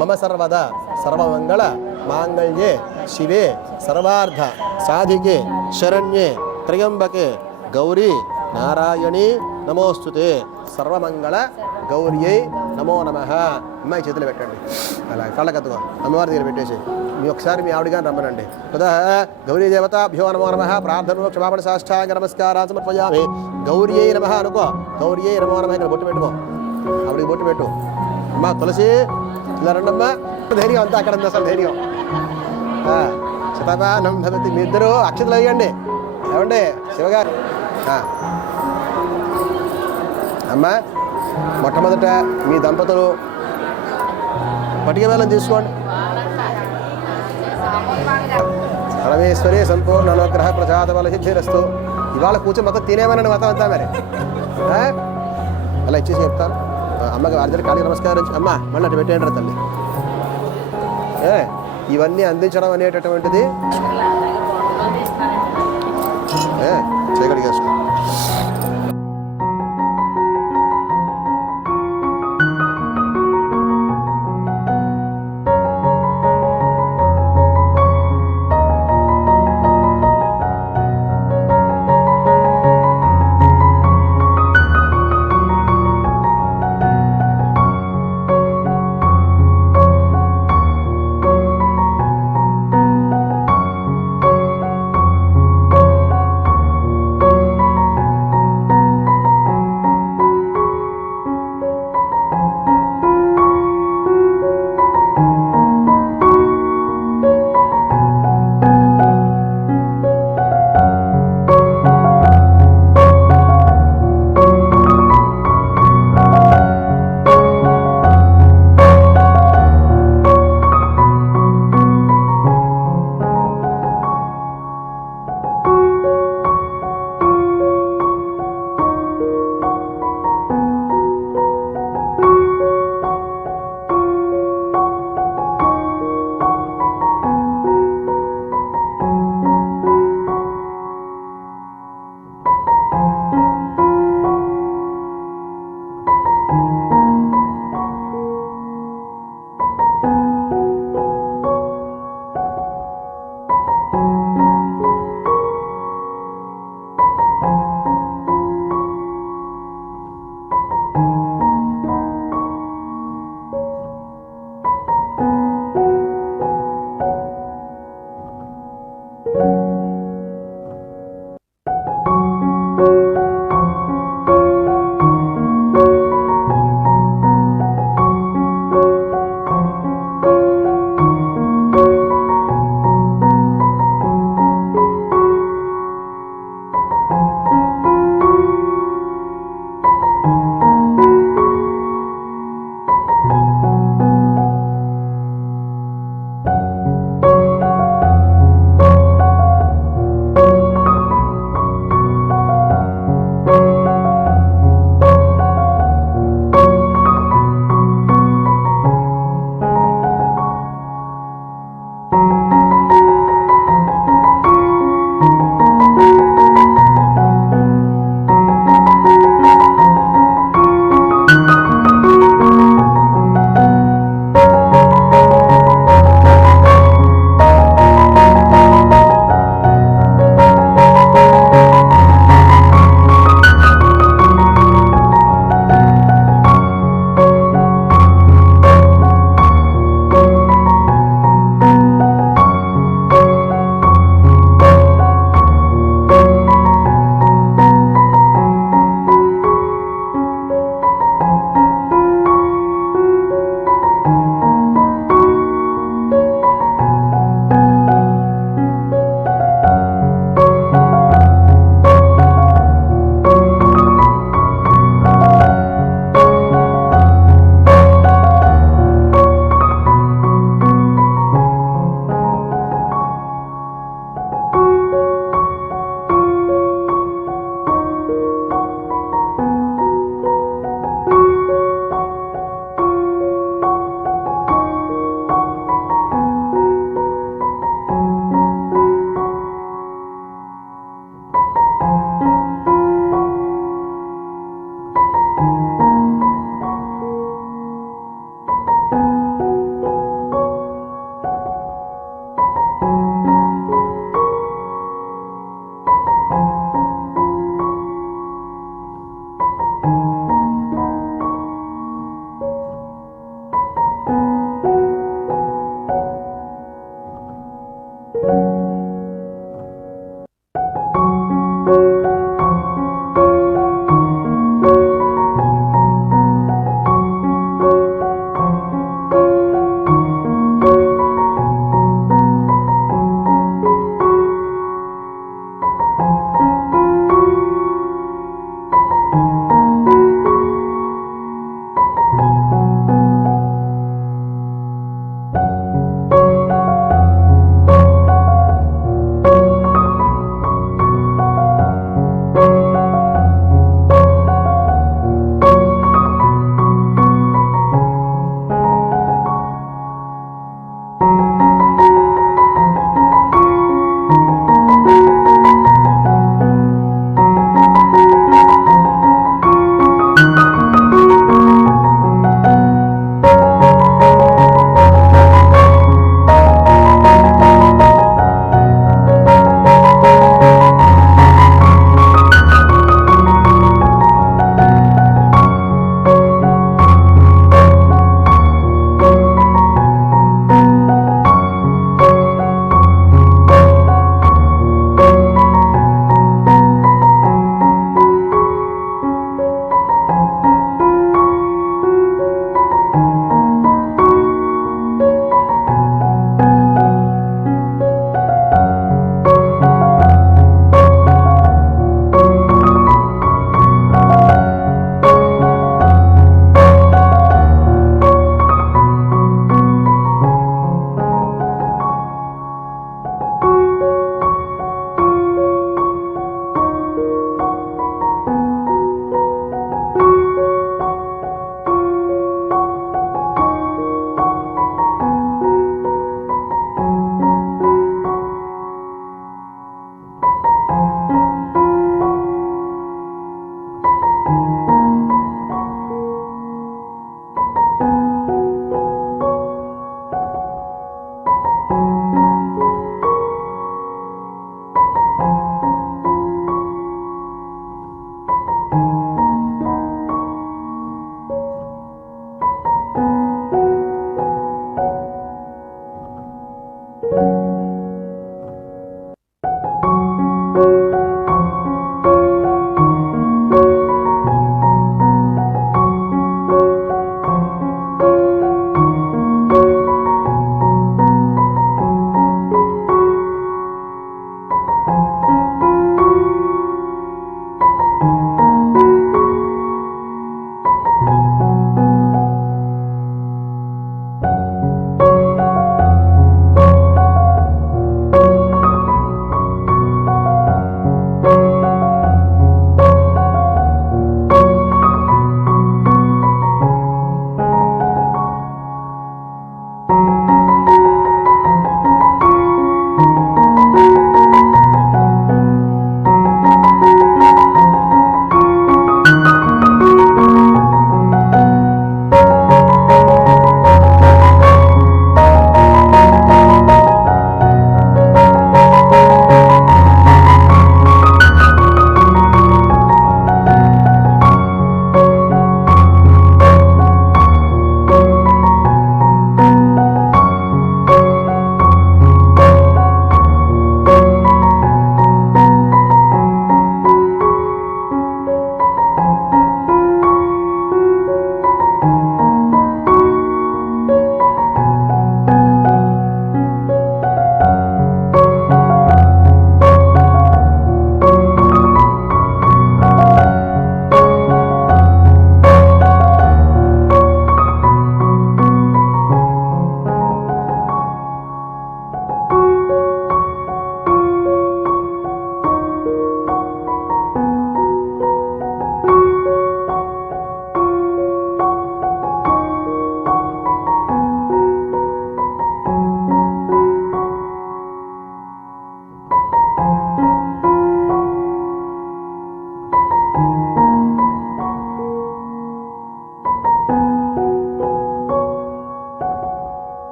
మమ సర్వదా సర్వమంగళ మాంగళ్యే శివే సర్వార్థ సాధికే శరణ్యే త్రయంబకే గౌరీ నారాయణి నమోస్తుతే సర్వమంగళ గౌర్యై నమో నమః. అమ్మాయి చేతులు పెట్టండి, అలా కళ్ళకద్దుకో అమ్మవారి దగ్గర పెట్టేసి మీ ఒకసారి మీ ఆవిడగా రమ్మనండి. కదా గౌరీ దేవతాభ్యో నమో నమః ప్రార్థనలో క్షమాపణ సాష్టాంగ నమస్కారాన్ని సమర్పయామి. గౌర్యై నమః అనుకో, గౌర్యై నమో నమః ఇక్కడ బొట్టు పెట్టుకో, ఆవిడికి బొట్టు పెట్టు. అమ్మా తులసి ఇలా రండమ్మా. ధైర్యం అంతా అక్కడ ఉంది, అసలు ధైర్యం. శతమానం భవతి. మీ ఇద్దరు అక్షతలు వేయండి. ఏమండి శివగారు అమ్మా, మొట్టమొదట మీ దంపతులు పటిక వేళం తీసుకోండి. పరమేశ్వరి సంపూర్ణ అనుగ్రహ ప్రసాద వల్ల సిద్ధిరస్తు. ఇవాళ కూర్చొని మొత్తం తినేమని మొత్తం అంతా మరి అలా ఇచ్చేసి చెప్తాను. అమ్మకి వారి కాళీ నమస్కారం. అమ్మ మళ్ళీ అటు పెట్టేయండి తల్లి. ఇవన్నీ అందించడం అనేటటువంటిది చేయగలిగేసుకో.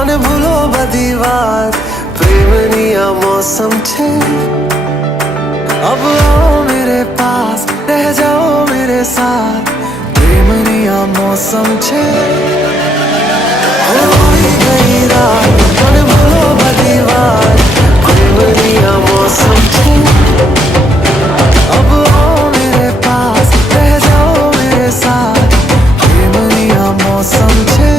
અને ભૂલો બધી વાત પ્રેમની આ મૌસમ છે अब आओ मेरे पास रह जाओ मेरे साथ प्रेमनी आ मौसम छे होई गई रात मन बोलो बड़ी बात प्रेमनी आ मौसम छे अब आओ मेरे पास रह जाओ मेरे साथ प्रेमनी आ मौसम छे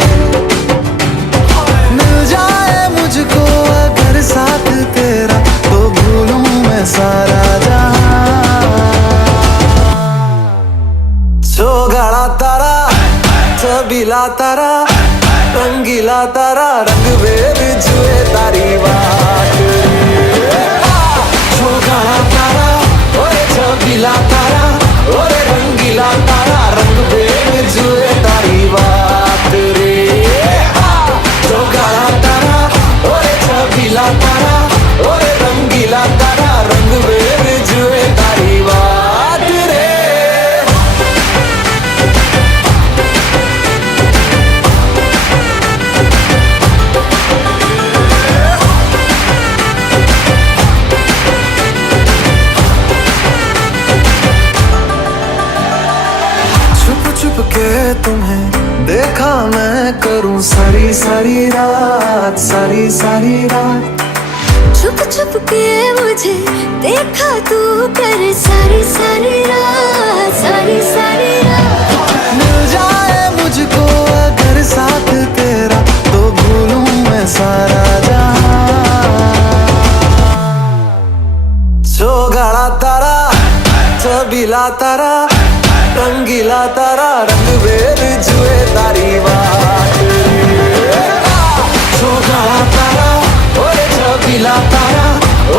मिल जाए मुझको अगर साथ तेरा तो भूलूं मैं सारा गाड़ा तारा छबीला तारा रंगीला तारा रंग बेर जुए तारी बात गाड़ा तारा ओरे छबीला तारा ओरे रंगीला तारा रंग बेर जुए तारी बात रे गाड़ा तारा ओरे छबीला तारा ओरे रंगीला तारा रंग बेर जुए तारी बात रे के तुम्हें देखा मैं करूं सारी सारी रात सारी सारी रात छुप छुप के मुझे देखा तू कर सारी सारी रात सारी सारी रात मिल जाए मुझको अगर साथ तेरा तो भूलूं मैं सारा जहां जो गाड़ा तारा छबीला तारा रंगीला तारा रंग बेर जुए तारी बात गाड़ा तारा ओरे छबीला तारा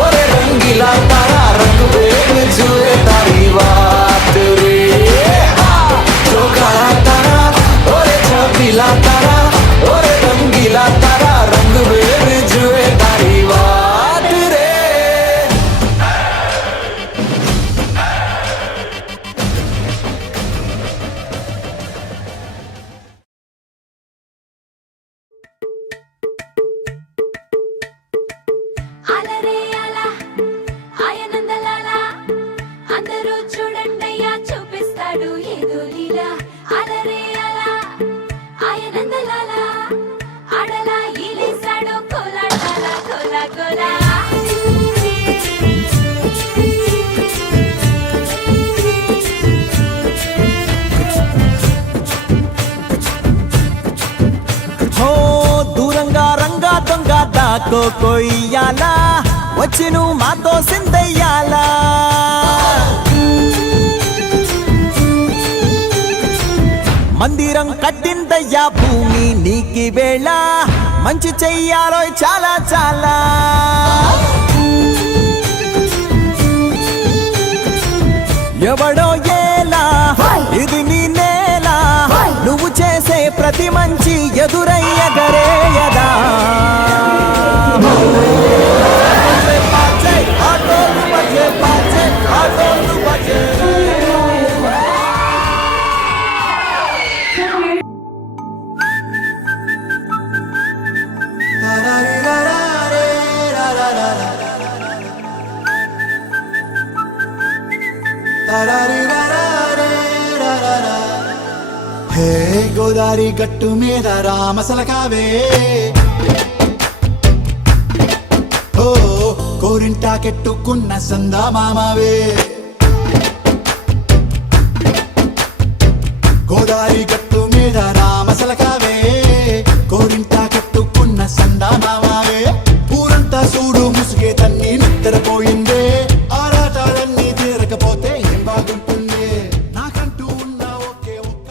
ओरे रंगीला तारा रंग बेर जुए तारी बात रे गाड़ा तारा ओरे छबीला तारा ओरे रंगीला तारा रंग बेर जुए तारी बात रे అలరే అలా ఆయనందలాలా అందరూ చూడండయ్యా చూపిస్తాడు ఏదో లీలా అలరే అలా ఆయనందలాలా ఆడలా ఈలేసాడు కోలాటాల కోలా కోలా హో దూరంగా రంగా దొంగ దాకో కొయ్యాలా వచ్చి నువ్వు మాతో సిందయ్యాలా మందిరం కట్టిందయ్యా భూమి నీకి వేళ మంచి చెయ్యాలో చాలా చాలా ఎవడో ఏలా ఇది నీ నేల నువ్వు చేసే ప్రతి మంచి ఎదురయ్యగరేయదా హే గోదారి గట్టు మీద రామసలకావే ఓ కోరింటాకెట్టుకున్న సందా మామావే గోదారి గట్టు మీద రామసలకావే కోరింటాకెట్టుకున్న సందా మామావే ఊరంతా చూడు ముసుగే తన్ని నిద్రపోయిందే ఆరాటాలన్నీ తీరకపోతే ఏం బాగుంటుంది నాకంటూ ఉన్న ఒకే ఒక్క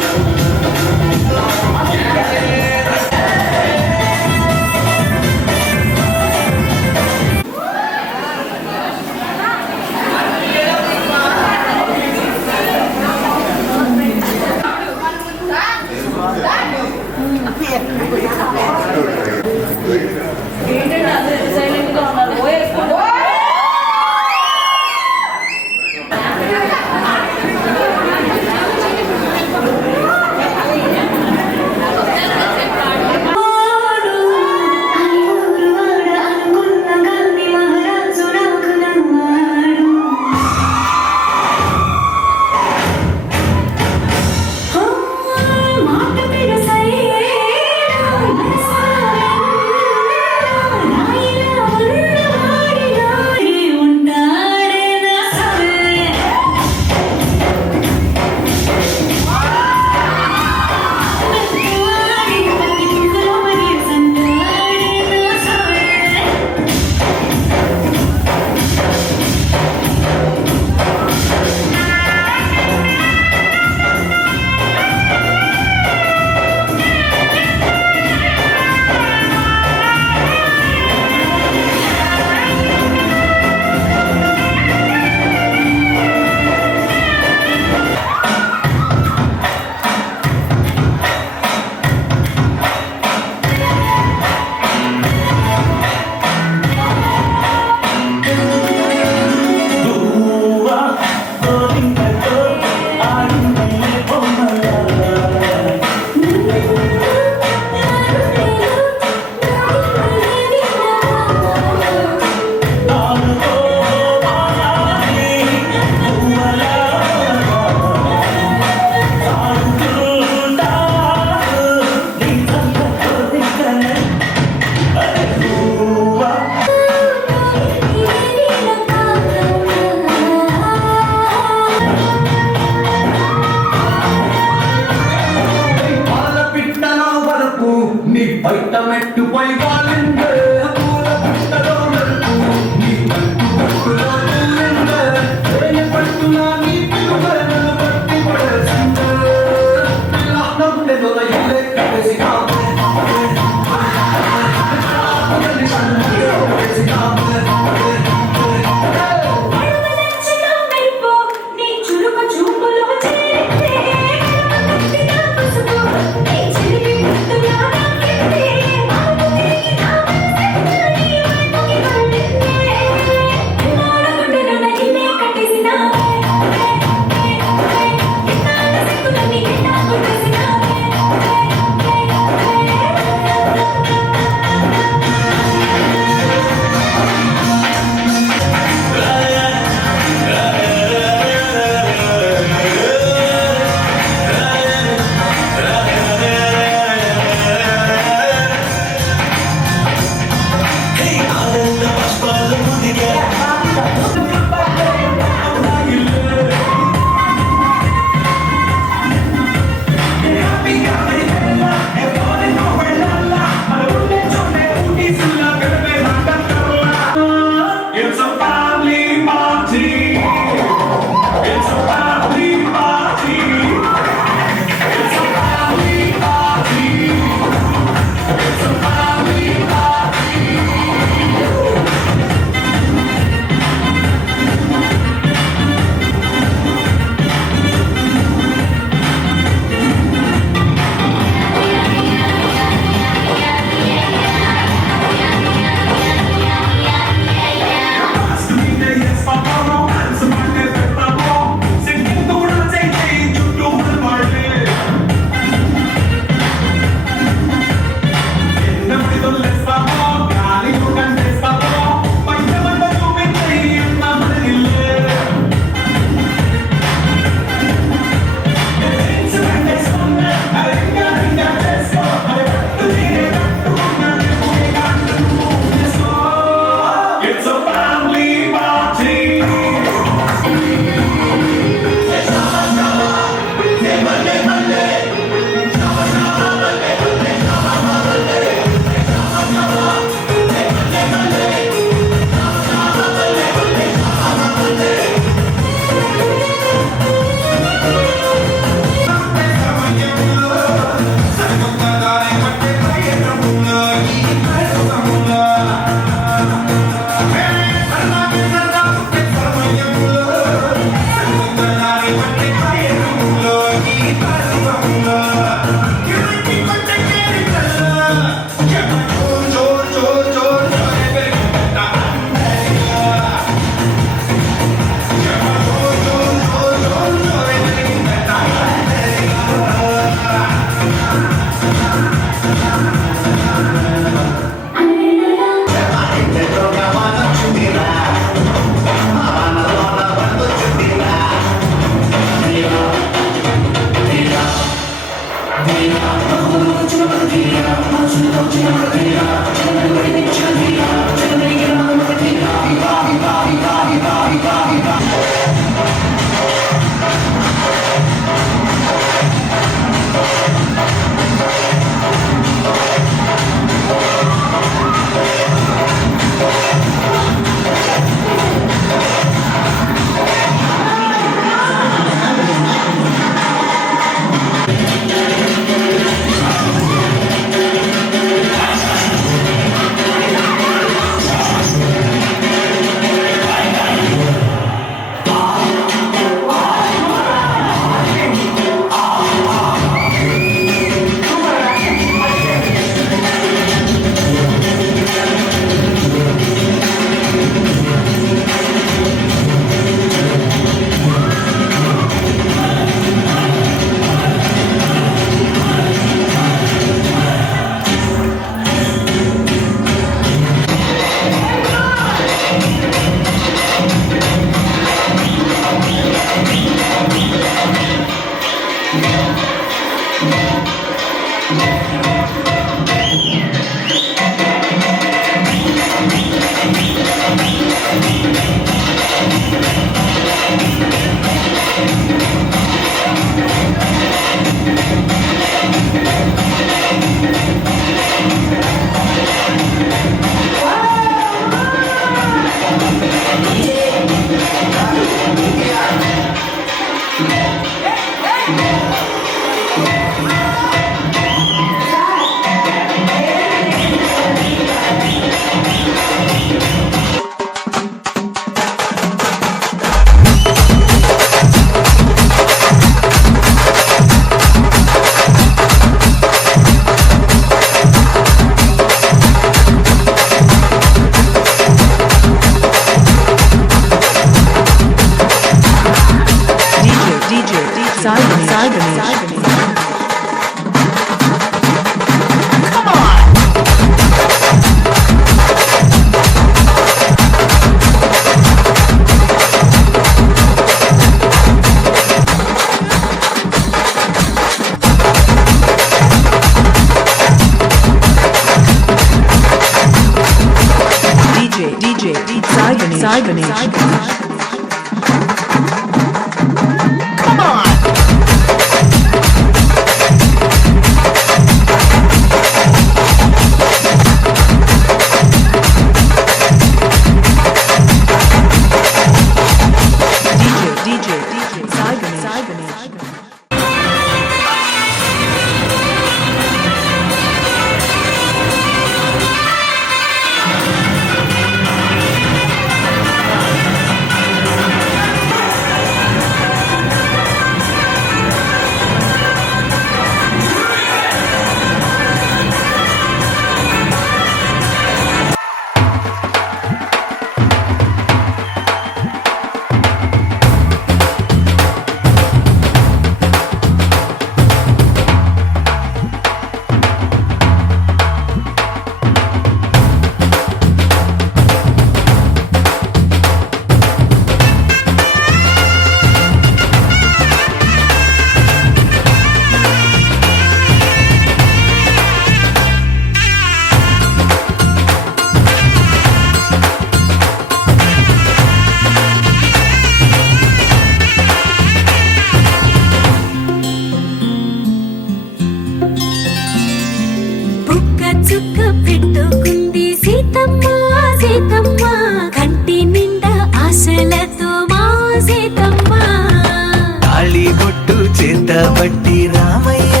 పట్టి రామయ్య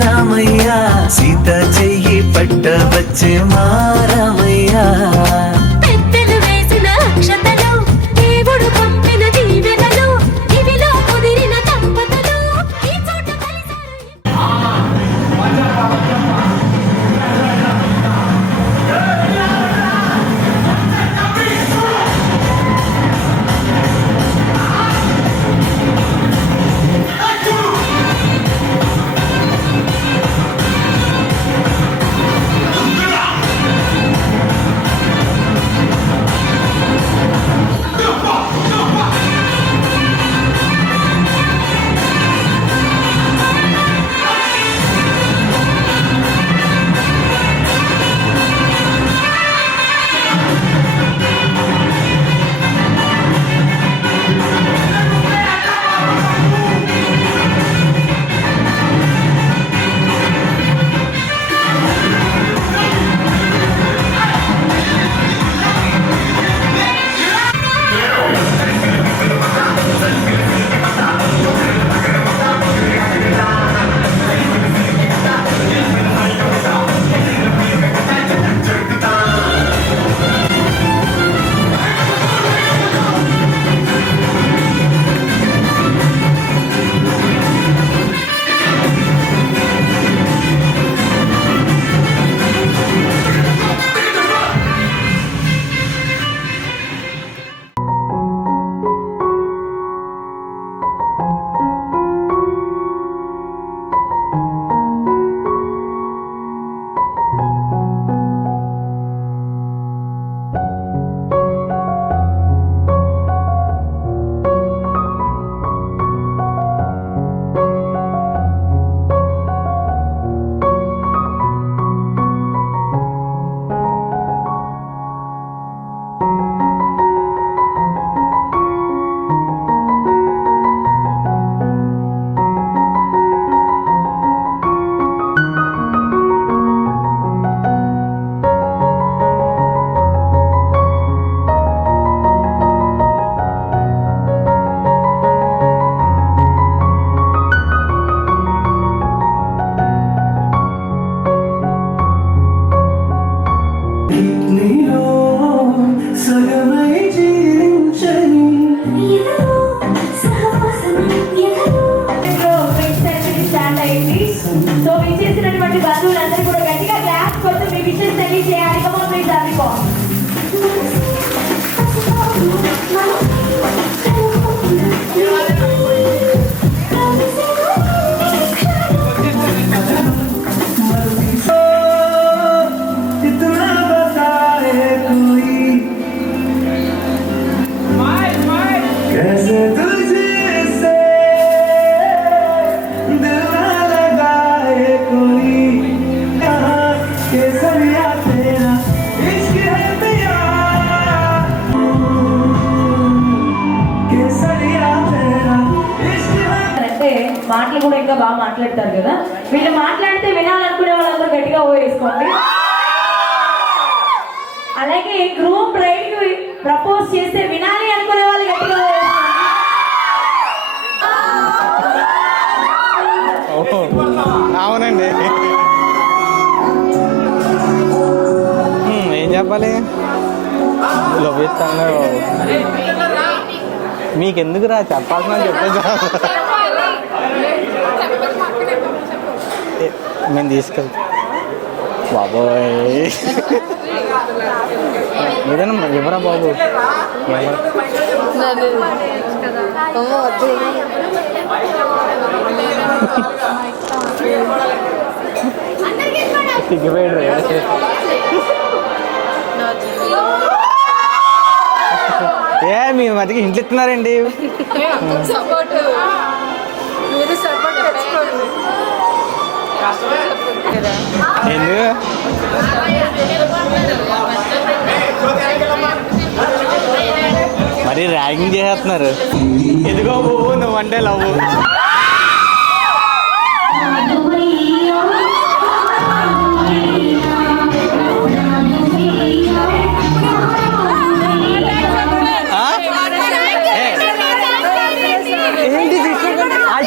రామయ్య సీత చెయ్యి పట్ట వచ్చే మా రామయ్య పెద్దలు వేసిన అక్షతలు దేవుడు పంపిన దీవెనలు ఇవిలో కుదిరిన దంపతులు ఈ చోట కలిశారు. మాటలు కూడా ఇంకా బాగా మాట్లాడతారు కదా. వీళ్ళు మాట్లాడితే వినాలనుకునే వాళ్ళందరూ గట్టిగా ఓ వేసుకోండి. అలాగే గ్రూప్ బ్రైడ్ కి ప్రపోజ్ చేస్తే వినాలి అనుకునే వాళ్ళు గట్టిగా ఓ వేసుకోండి. అవునండి. ఏం చెప్పాలి? లోపిస్తాను. మీకెందుకు రా చెప్పాల్సిన చెప్పేసి మేము తీసుకెళ్తాం. బాబోయ్ ఏదైనా ఎవరా బాబు? సిగ్గిపోయాడు. ఏ మీ మధ్యకి ఇంట్లో ఇస్తున్నారండి. ఎందుకు మరి ర్యాగింగ్ చేసేస్తున్నారు? ఎదుగో నువ్వు అంటే లవ్.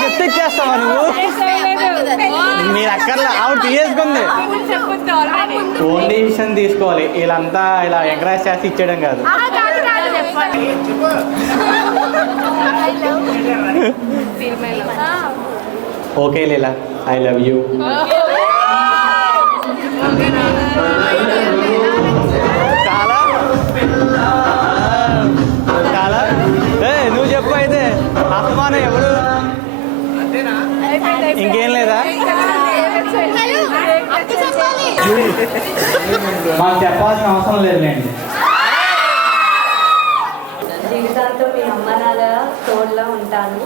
చెప్తే చేస్తావా నువ్వు? మీరు అక్కర్లా ఆవిడ తీసేసుకుంది. ఓన్ డిసిషన్ తీసుకోవాలి. వీళ్ళంతా ఇలా ఎంకరేజ్ చేసి ఇచ్చేయడం కాదు. Okay Leela, I love you. చాలా చాలా నువ్వు చెప్పు అయితే. అసమానం ఎవడు? ఇంకేం లేదా? మాకు చెప్పాల్సిన అవసరం లేదులేండి. జీవితాంతో మీ అమ్మ నాన్న తోడులో ఉంటాను.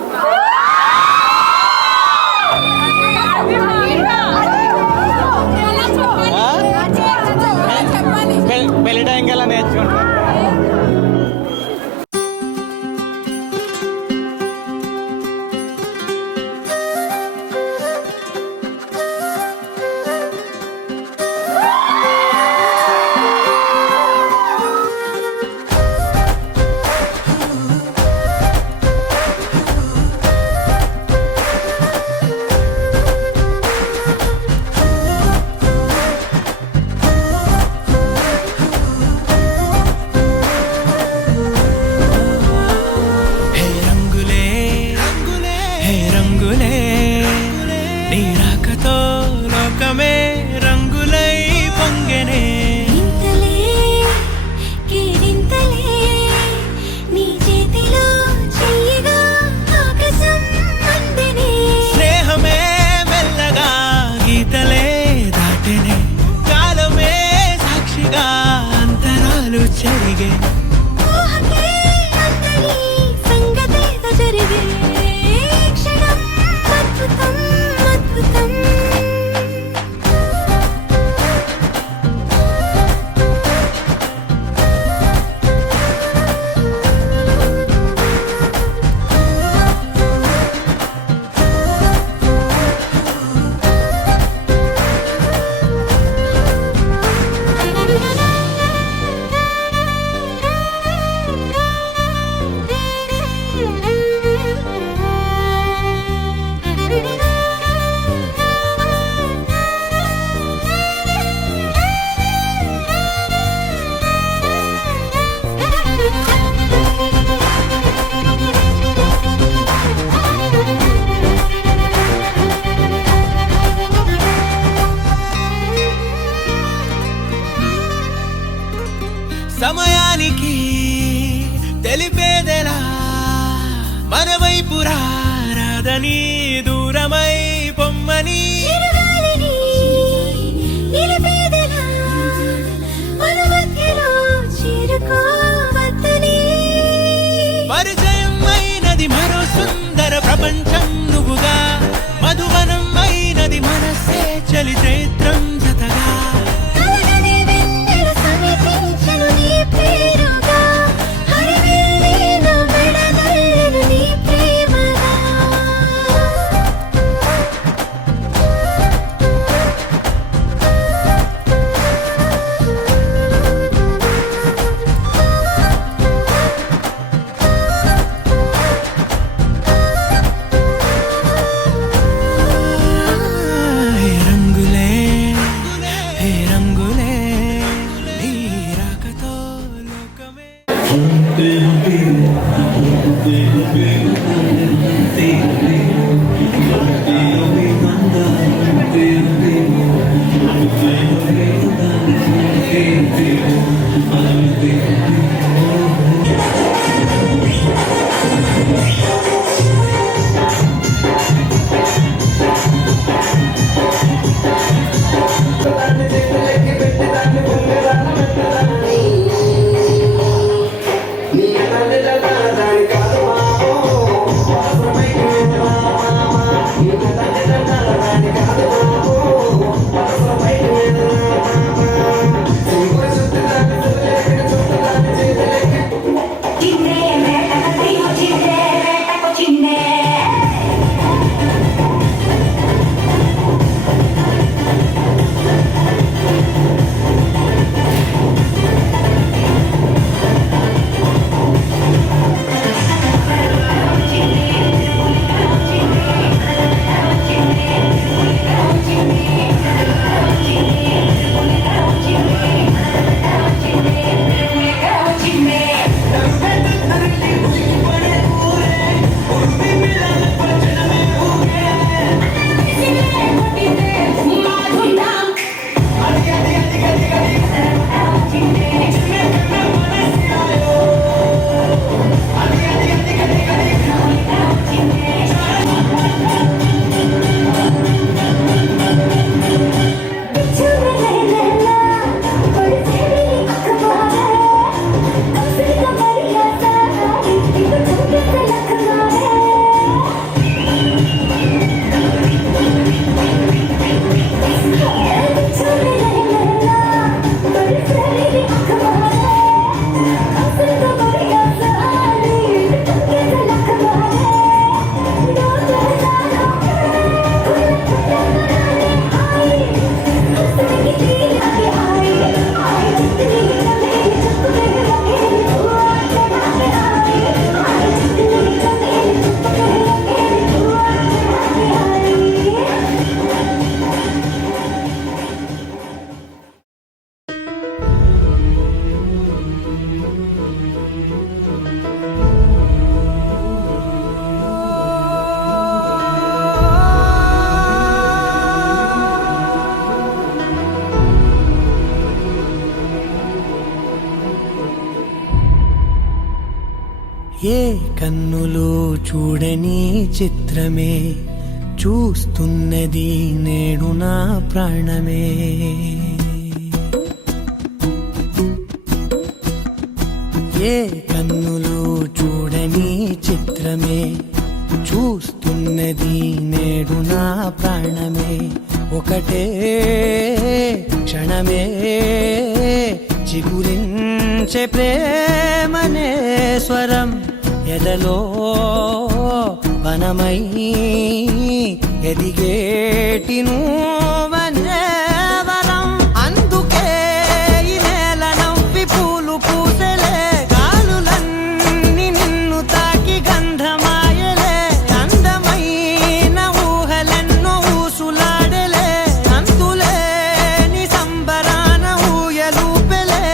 పెళ్లి టైంకి ఎలా నేర్చుకుంటాను. సమయానికి తెలిపేదెలా మన వైపు రాదని దూరమై పొమ్మని పరిచయం అయినది మరో సుందర ప్రపంచం నువ్వుగా మధువనం అయినది మనసే చలి చైత్రం జతగా కన్నులు చూడని చిత్రమే చూస్తున్నది నేడు నా ప్రాణమే. ఏ కన్నులు చూడని చిత్రమే చూస్తున్నది నేడు నా ప్రాణమే. ఒకటే క్షణమే చిగురించే ప్రేమనే స్వరం ఎదలో వనమై ఎదిగేటి నువ్వనే వరం. అందుకే ఈ నేల నవ్వి పూలు పూసెలే, గాలులన్నీ నిన్ను తాకి గంధమాయలే. అందమైన ఊహలెన్నో ఊసులాడలే, అంతులేని సంబరాన ఊయలూపెలే.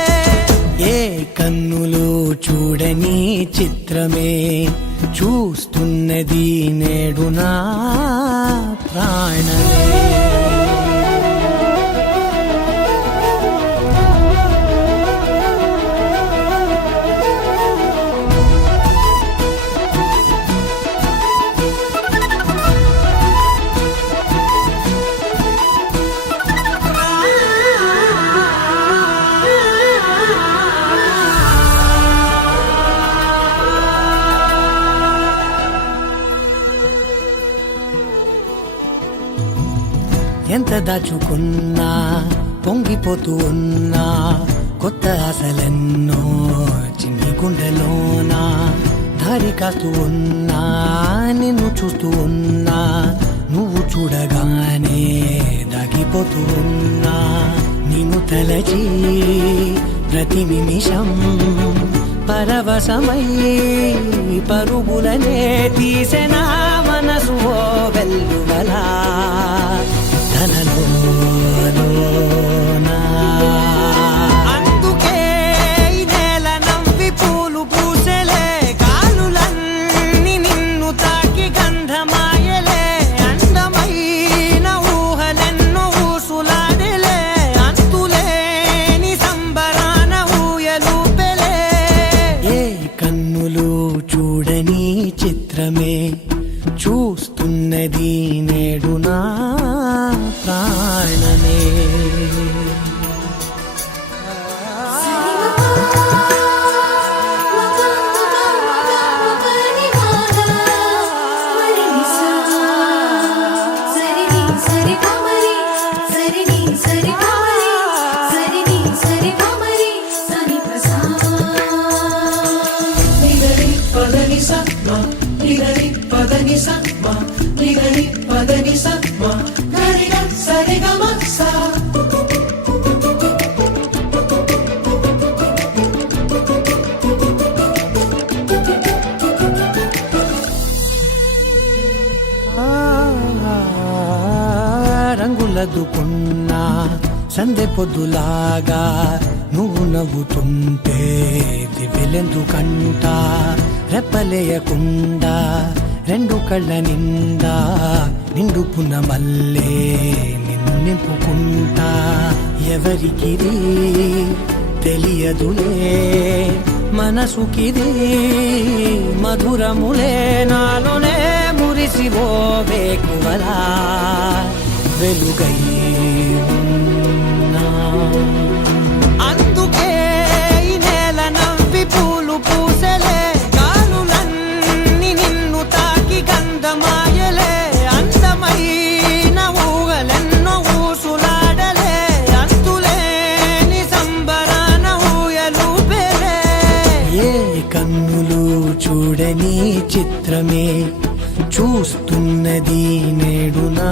ఏ కన్నులు చూడని చిత్రమే చూస్తున్నది నేడు నా ప్రాణమే. ఎంత దాచుకున్నా పొంగిపోతూ ఉన్నా, కొత్త ఆశలెన్నో చిన్ని గుండెలోనా. దారి కాస్తూ ఉన్నా, నిన్ను చూస్తూ ఉన్నా, నువ్వు చూడగానే దాగిపోతూ ఉన్నా. నిన్ను తలచి ప్రతి నిమిషం పరవశమై పరుగులనే తీసెనా మనసు ఓ వెల్లువలా తనలోనా. అందుకే ఈ నేల నవ్వి పూలు పూసెలే, గాలులన్నీ నిన్ను తాకి గంధమాయలే. అందమైన ఊహలెన్నో ఊసులాడలే, అంతులేని సంబరాన ఊయలూపెలే. ఏ కన్నులు చూడని చిత్రమే చూస్తున్నది నేడు నా ప్రాణమే. రంగులదుకున్నా సందె పొద్దులాగా నువ్వు నవ్వుతుంటే దివ్వెలెందుకంట. రెప్పలేయకుండా రెండు కళ్ళ నిండా నిండుకున్న మల్లే నిన్ను నింపుకుంటా. ఎవరికిది తెలియదులే మనసుకిది మధురములే, నాలోనే మురిసివో వేకువలా వెలుగై ఉన్నా. అందుకే ఈ నేల నవ్వి పూలు పూసెలే, గాలులన్నీ నిన్ను తాకి గంధమాయలే. అందమైన ఊహలెన్నో ఊసులాడలే, అంతులేని సంబరాన ఊయలూపెలే. ఏ కన్నులు చూడని చిత్రమే చూస్తున్నది నేడు నా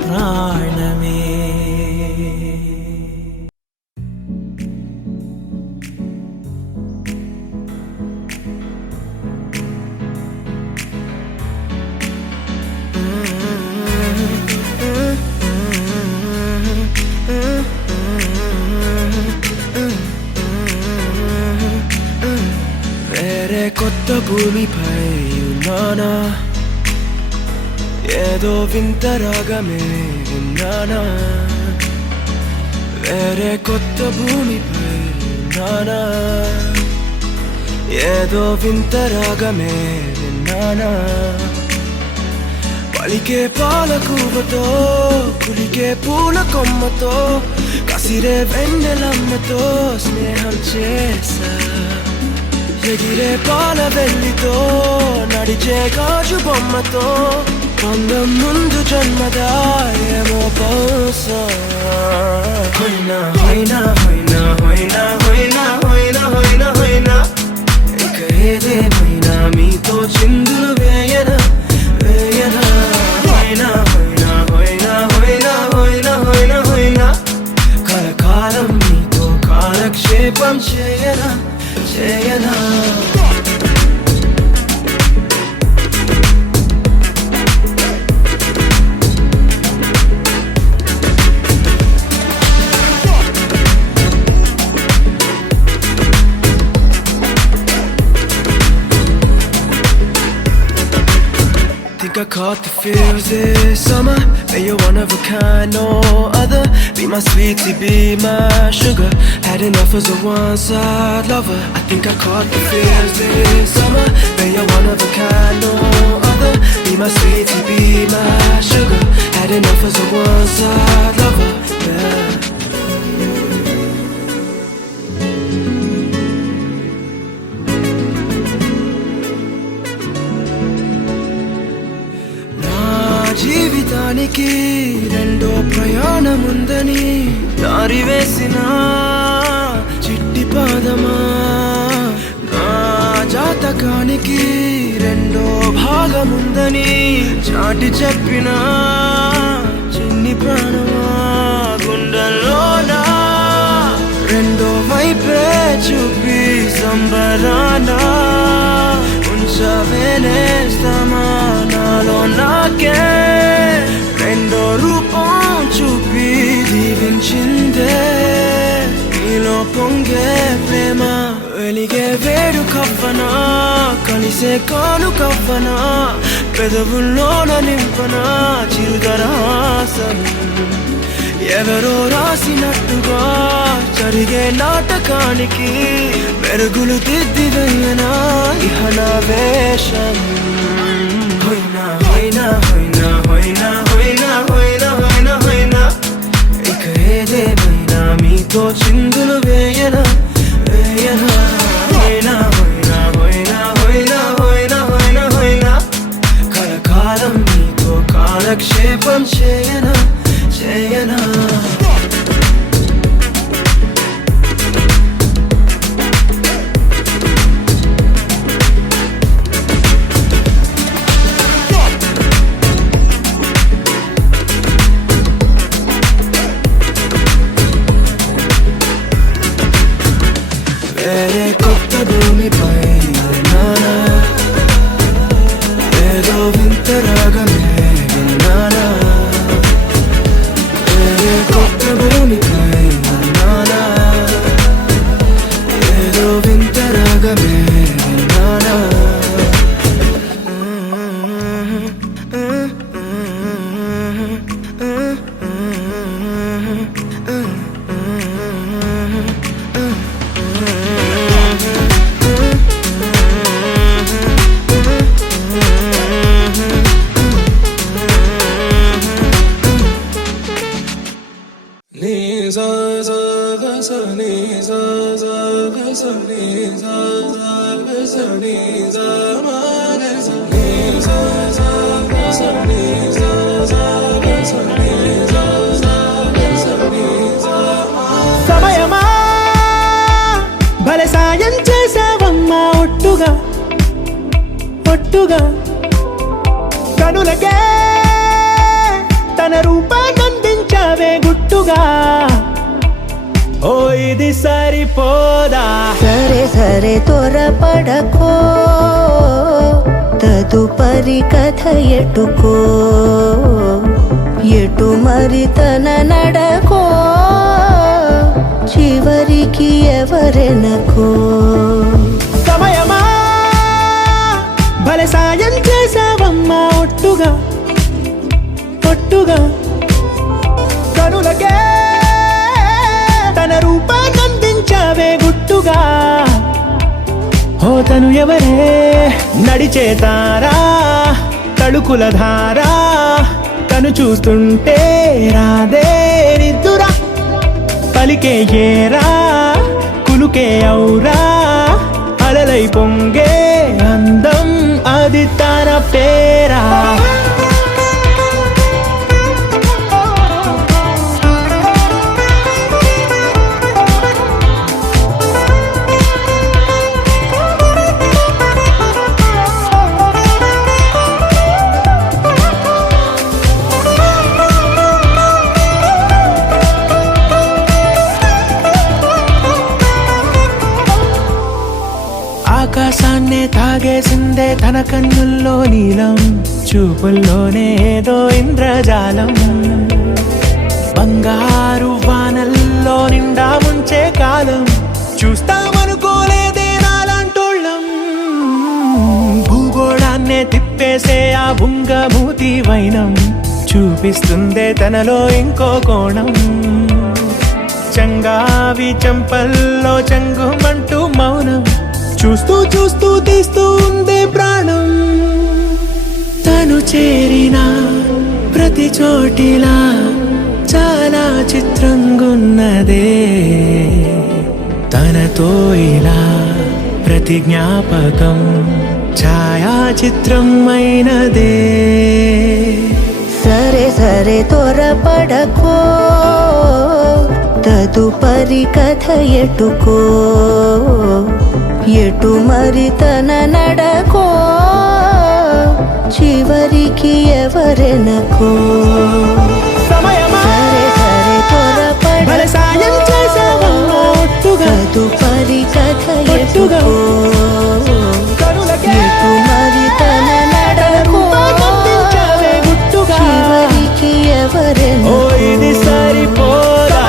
ప్రాణమే. వేరే కొత్త భూమిపై ఉన్నానా, ఏదో వింత రాగమే విన్నానా. వేరే కొత్త భూమిపై ఉన్నానా, ఏదో వింత రాగమే విన్నానా పలికే పాలకూవతో పులికే పూల కొమ్మతో కసిరే వెన్నెలమ్మతో స్నేహం చేసా ఎగిరే పాల వెల్లితో నడిచే గాజు బొమ్మతో అందం ముందు జన్మదా ఏమో బహుశా హోయినా హోయినా హోయినా హోయినా హోయినా హోయినా హోయినా హోయినా ఇక ఏదేమైనా మీతో చిందులు వేయనా వేయనా హోయినా హోయినా హోయినా హోయినా హోయినా హోయినా హోయినా కలకాలం మీతో కాలక్షేపం చేయనా చేయనా Think I caught the feels this summer. But you're one of a kind, no other. Be my sweetie, be my sugar. Had enough as a one-side lover. I think I caught the feels this summer. But you're one of a kind, no other. Be my sweetie, be my sugar. Had enough as a one-side lover. Yeah. జీవితానికి రెండో ప్రయాణముందని దారి వేసిన చిట్టి పాదమా నా జాతకానికి రెండో భాగముందని చాటి చెప్పిన చిన్ని ప్రాణమా గుండెల్లోనా రెండో వైపే చూపి సంబరానా ఉంచవేనేస్తామా నాలో నాకే రెండో రూపం చూపి దీవించిందే నీలో పొంగే ప్రేమ వెలిగే వేడు కవ్వనా కలిసే కాను కవ్వనా పెదవుల్లోన నింపనా చిరుదరాసం ఎవరో రాసినట్టుగా జరిగే నాటకానికి మెరుగులు దిద్దివయ్యనా ఇహ నా వేషం హోయినా హోయినా హోయినా హోయినా హోయినా హోయినా హోయినా హోయినా ఇక ఏదేమైనా మీతో చిందులు వేయనా వేయనా హోయినా హోయినా హోయినా హోయినా హోయినా హోయినా హోయినా కలకాలం మీతో కాలక్షేపం చేయనా చేయనా వేరే కొత్త భూమిపై నానా ఏదో వింత రాగమే విన్నానా వేరే కొత్త భూమిపై నానా ఏదో వింత రాగమే విన్నానా సమయమా భలే సాయం చేసావమ్మా ఒట్టుగా ఒట్టుగా కనులకే తన రూపాన్నందించావే గుట్టుగా ఓ ఇది సరిపోదా సరే సరే త్వరపడకో తదుపరి కథ ఎటుకో ఎటు మరి తన నడకో చివరికి ఎవరెనకో సమయమా భలే సాయం చేసావమ్మా ఒట్టుగా ఒట్టుగా కనులకే తన రూపాన్నందించావే గుట్టుగా ఓ తను ఎవరే నడిచే తారా తళుకుల ధారా తను చూస్తుంటే రాదే నిద్దురా పలికే ఏరా కులుకే ఔరా అలలై పొంగే అందం అది తన పేరా ఆకాశాన్నే తాగేసిందే తన కన్నుల్లో నీలం చూపుల్లోనే ఏదో ఇంద్రజాలం బంగారు వానల్లో నిండా ముంచే కాలం చూస్తామనుకోలేదే నాలాంటోళ్ళం భూగోళాన్నే తిప్పేసే ఆ బుంగమూతి వైనం చూపిస్తుందే తనలో ఇంకో కోణం చంగావి చంపల్లో చంగుమంటూ మౌనం చూస్తూ చూస్తూ తీస్తూ ఉందే ప్రాణం తను చేరిన ప్రతి చోటిలా చాలా చిత్రంగున్నదే తనతో ఇలా ప్రతి జ్ఞాపకం ఛాయాచిత్రం అయినదే సరే సరే త్వరపడకో తదుపరి కథ ఎటుకో ఎటు మరి తన నడకో చివరికి ఎవరెనకో సమయమా సరే సరే భలే సాయం త్వరపడకో చేసావమ్మా ఒట్టుగా తదుపరి కథ ఒట్టుగా. ఎటుకో కనులకే ఎటు మరి తన నడకో రూపమందించావే గుట్టుగా. చివరికి ఓ ఎవరెనకో ఇది సరిపోదా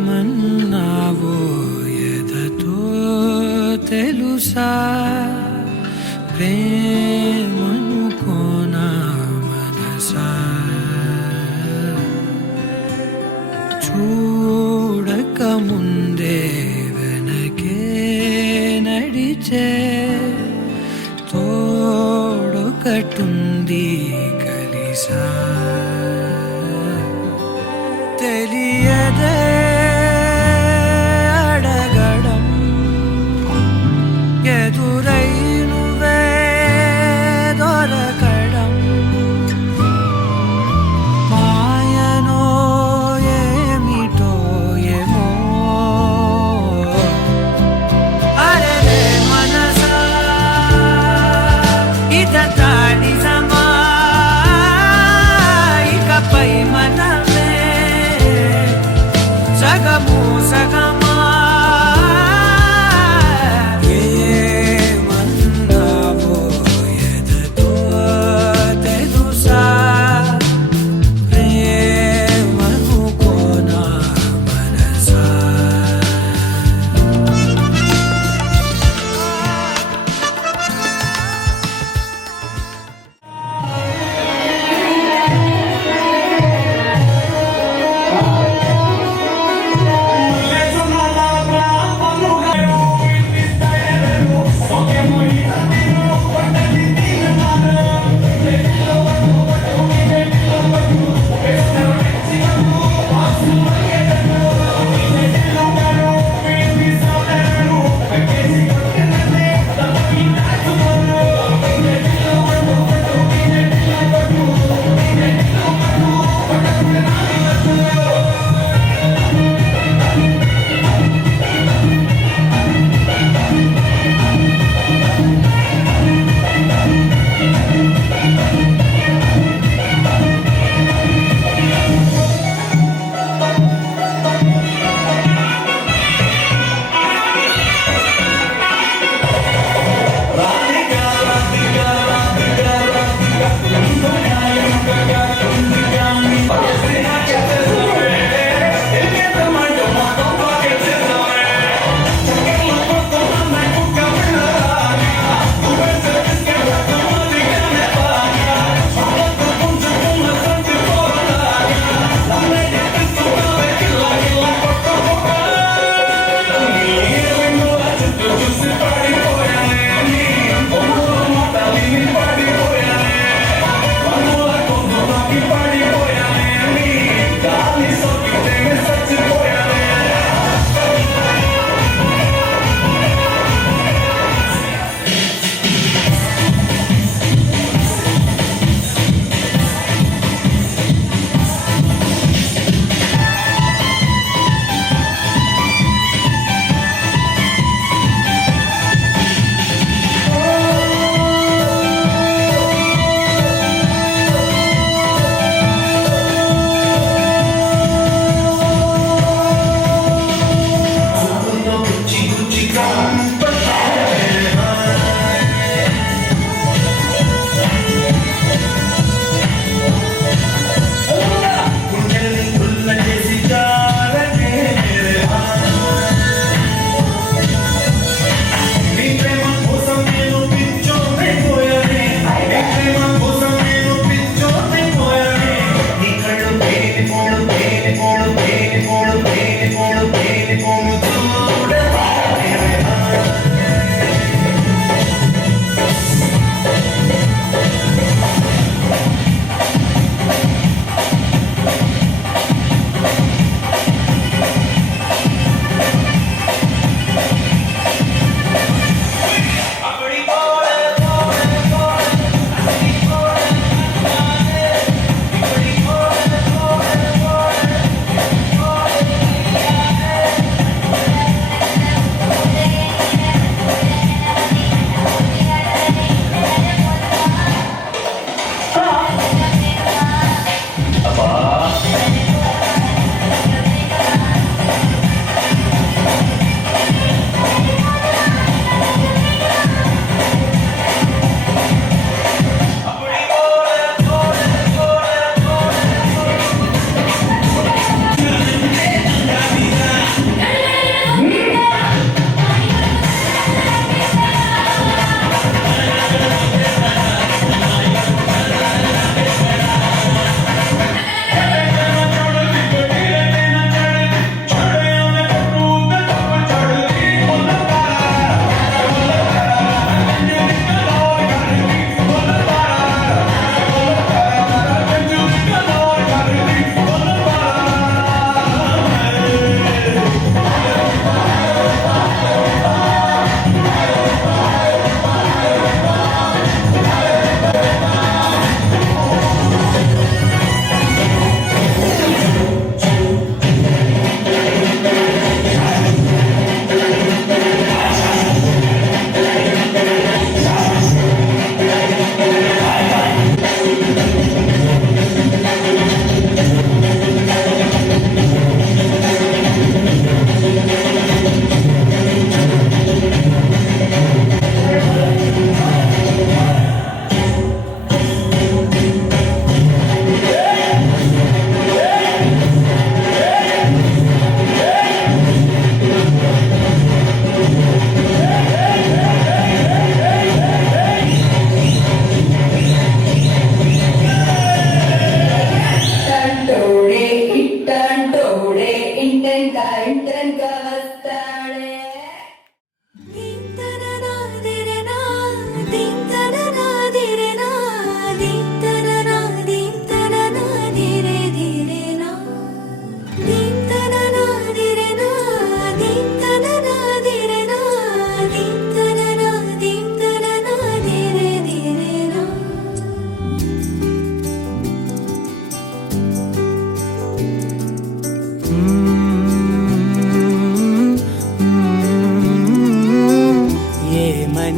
ఏమన్నావో ఎదతో తెలుసా ప్రేమనుకోనా మనసా చూడక ముందే వెనకే నడిచే తోడొకటుంది కలిసా తెలియదే అడగడం ఎదురై నువ్వే దొరకడం మాయనో ఏమిటో ఏమో అరే మనసా ఇదంతా నిజమా ఇకపై మనమే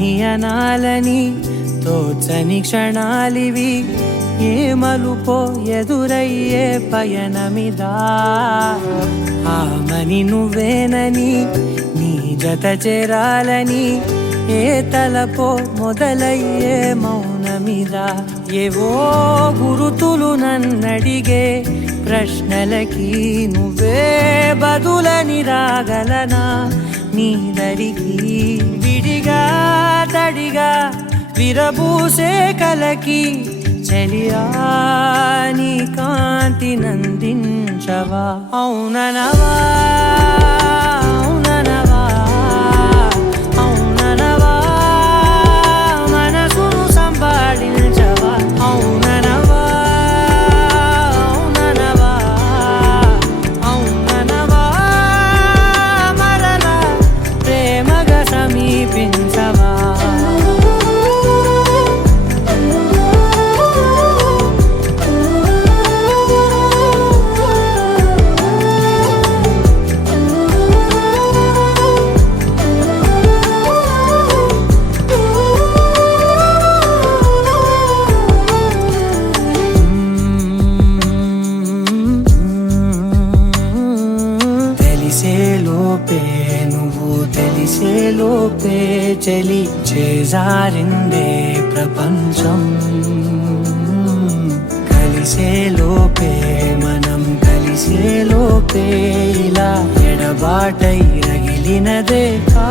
ఏమని అనాలని తోచని క్షణాలివి ఏ మలుపో ఎదురయ్యే పయనమిదా ఆమని నువ్వేనని నీ జత చేరాలని ఏ తలపో మొదలయ్యే మౌనమిదా ఏవో గురుతులు నన్నడిగే ప్రశ్నలకి నువ్వే బదులని రాగలనా నీ దరికి విడిగా తడిగా విరబూసే కలకి చలియా నీ కాంతి నందించవా అవుననవా అవుననవా అవుననవా మనసును సంపాదించవా అవుననవా అవుననవా అవుననవా మరలా ప్రేమగా సమీపించవా తెలిసే లోపే చలి చేజారిందే ప్రపంచం కలిసే లోపే మనం కలిసే లోపే ఇలా ఎడబాటై రగిలినదే కా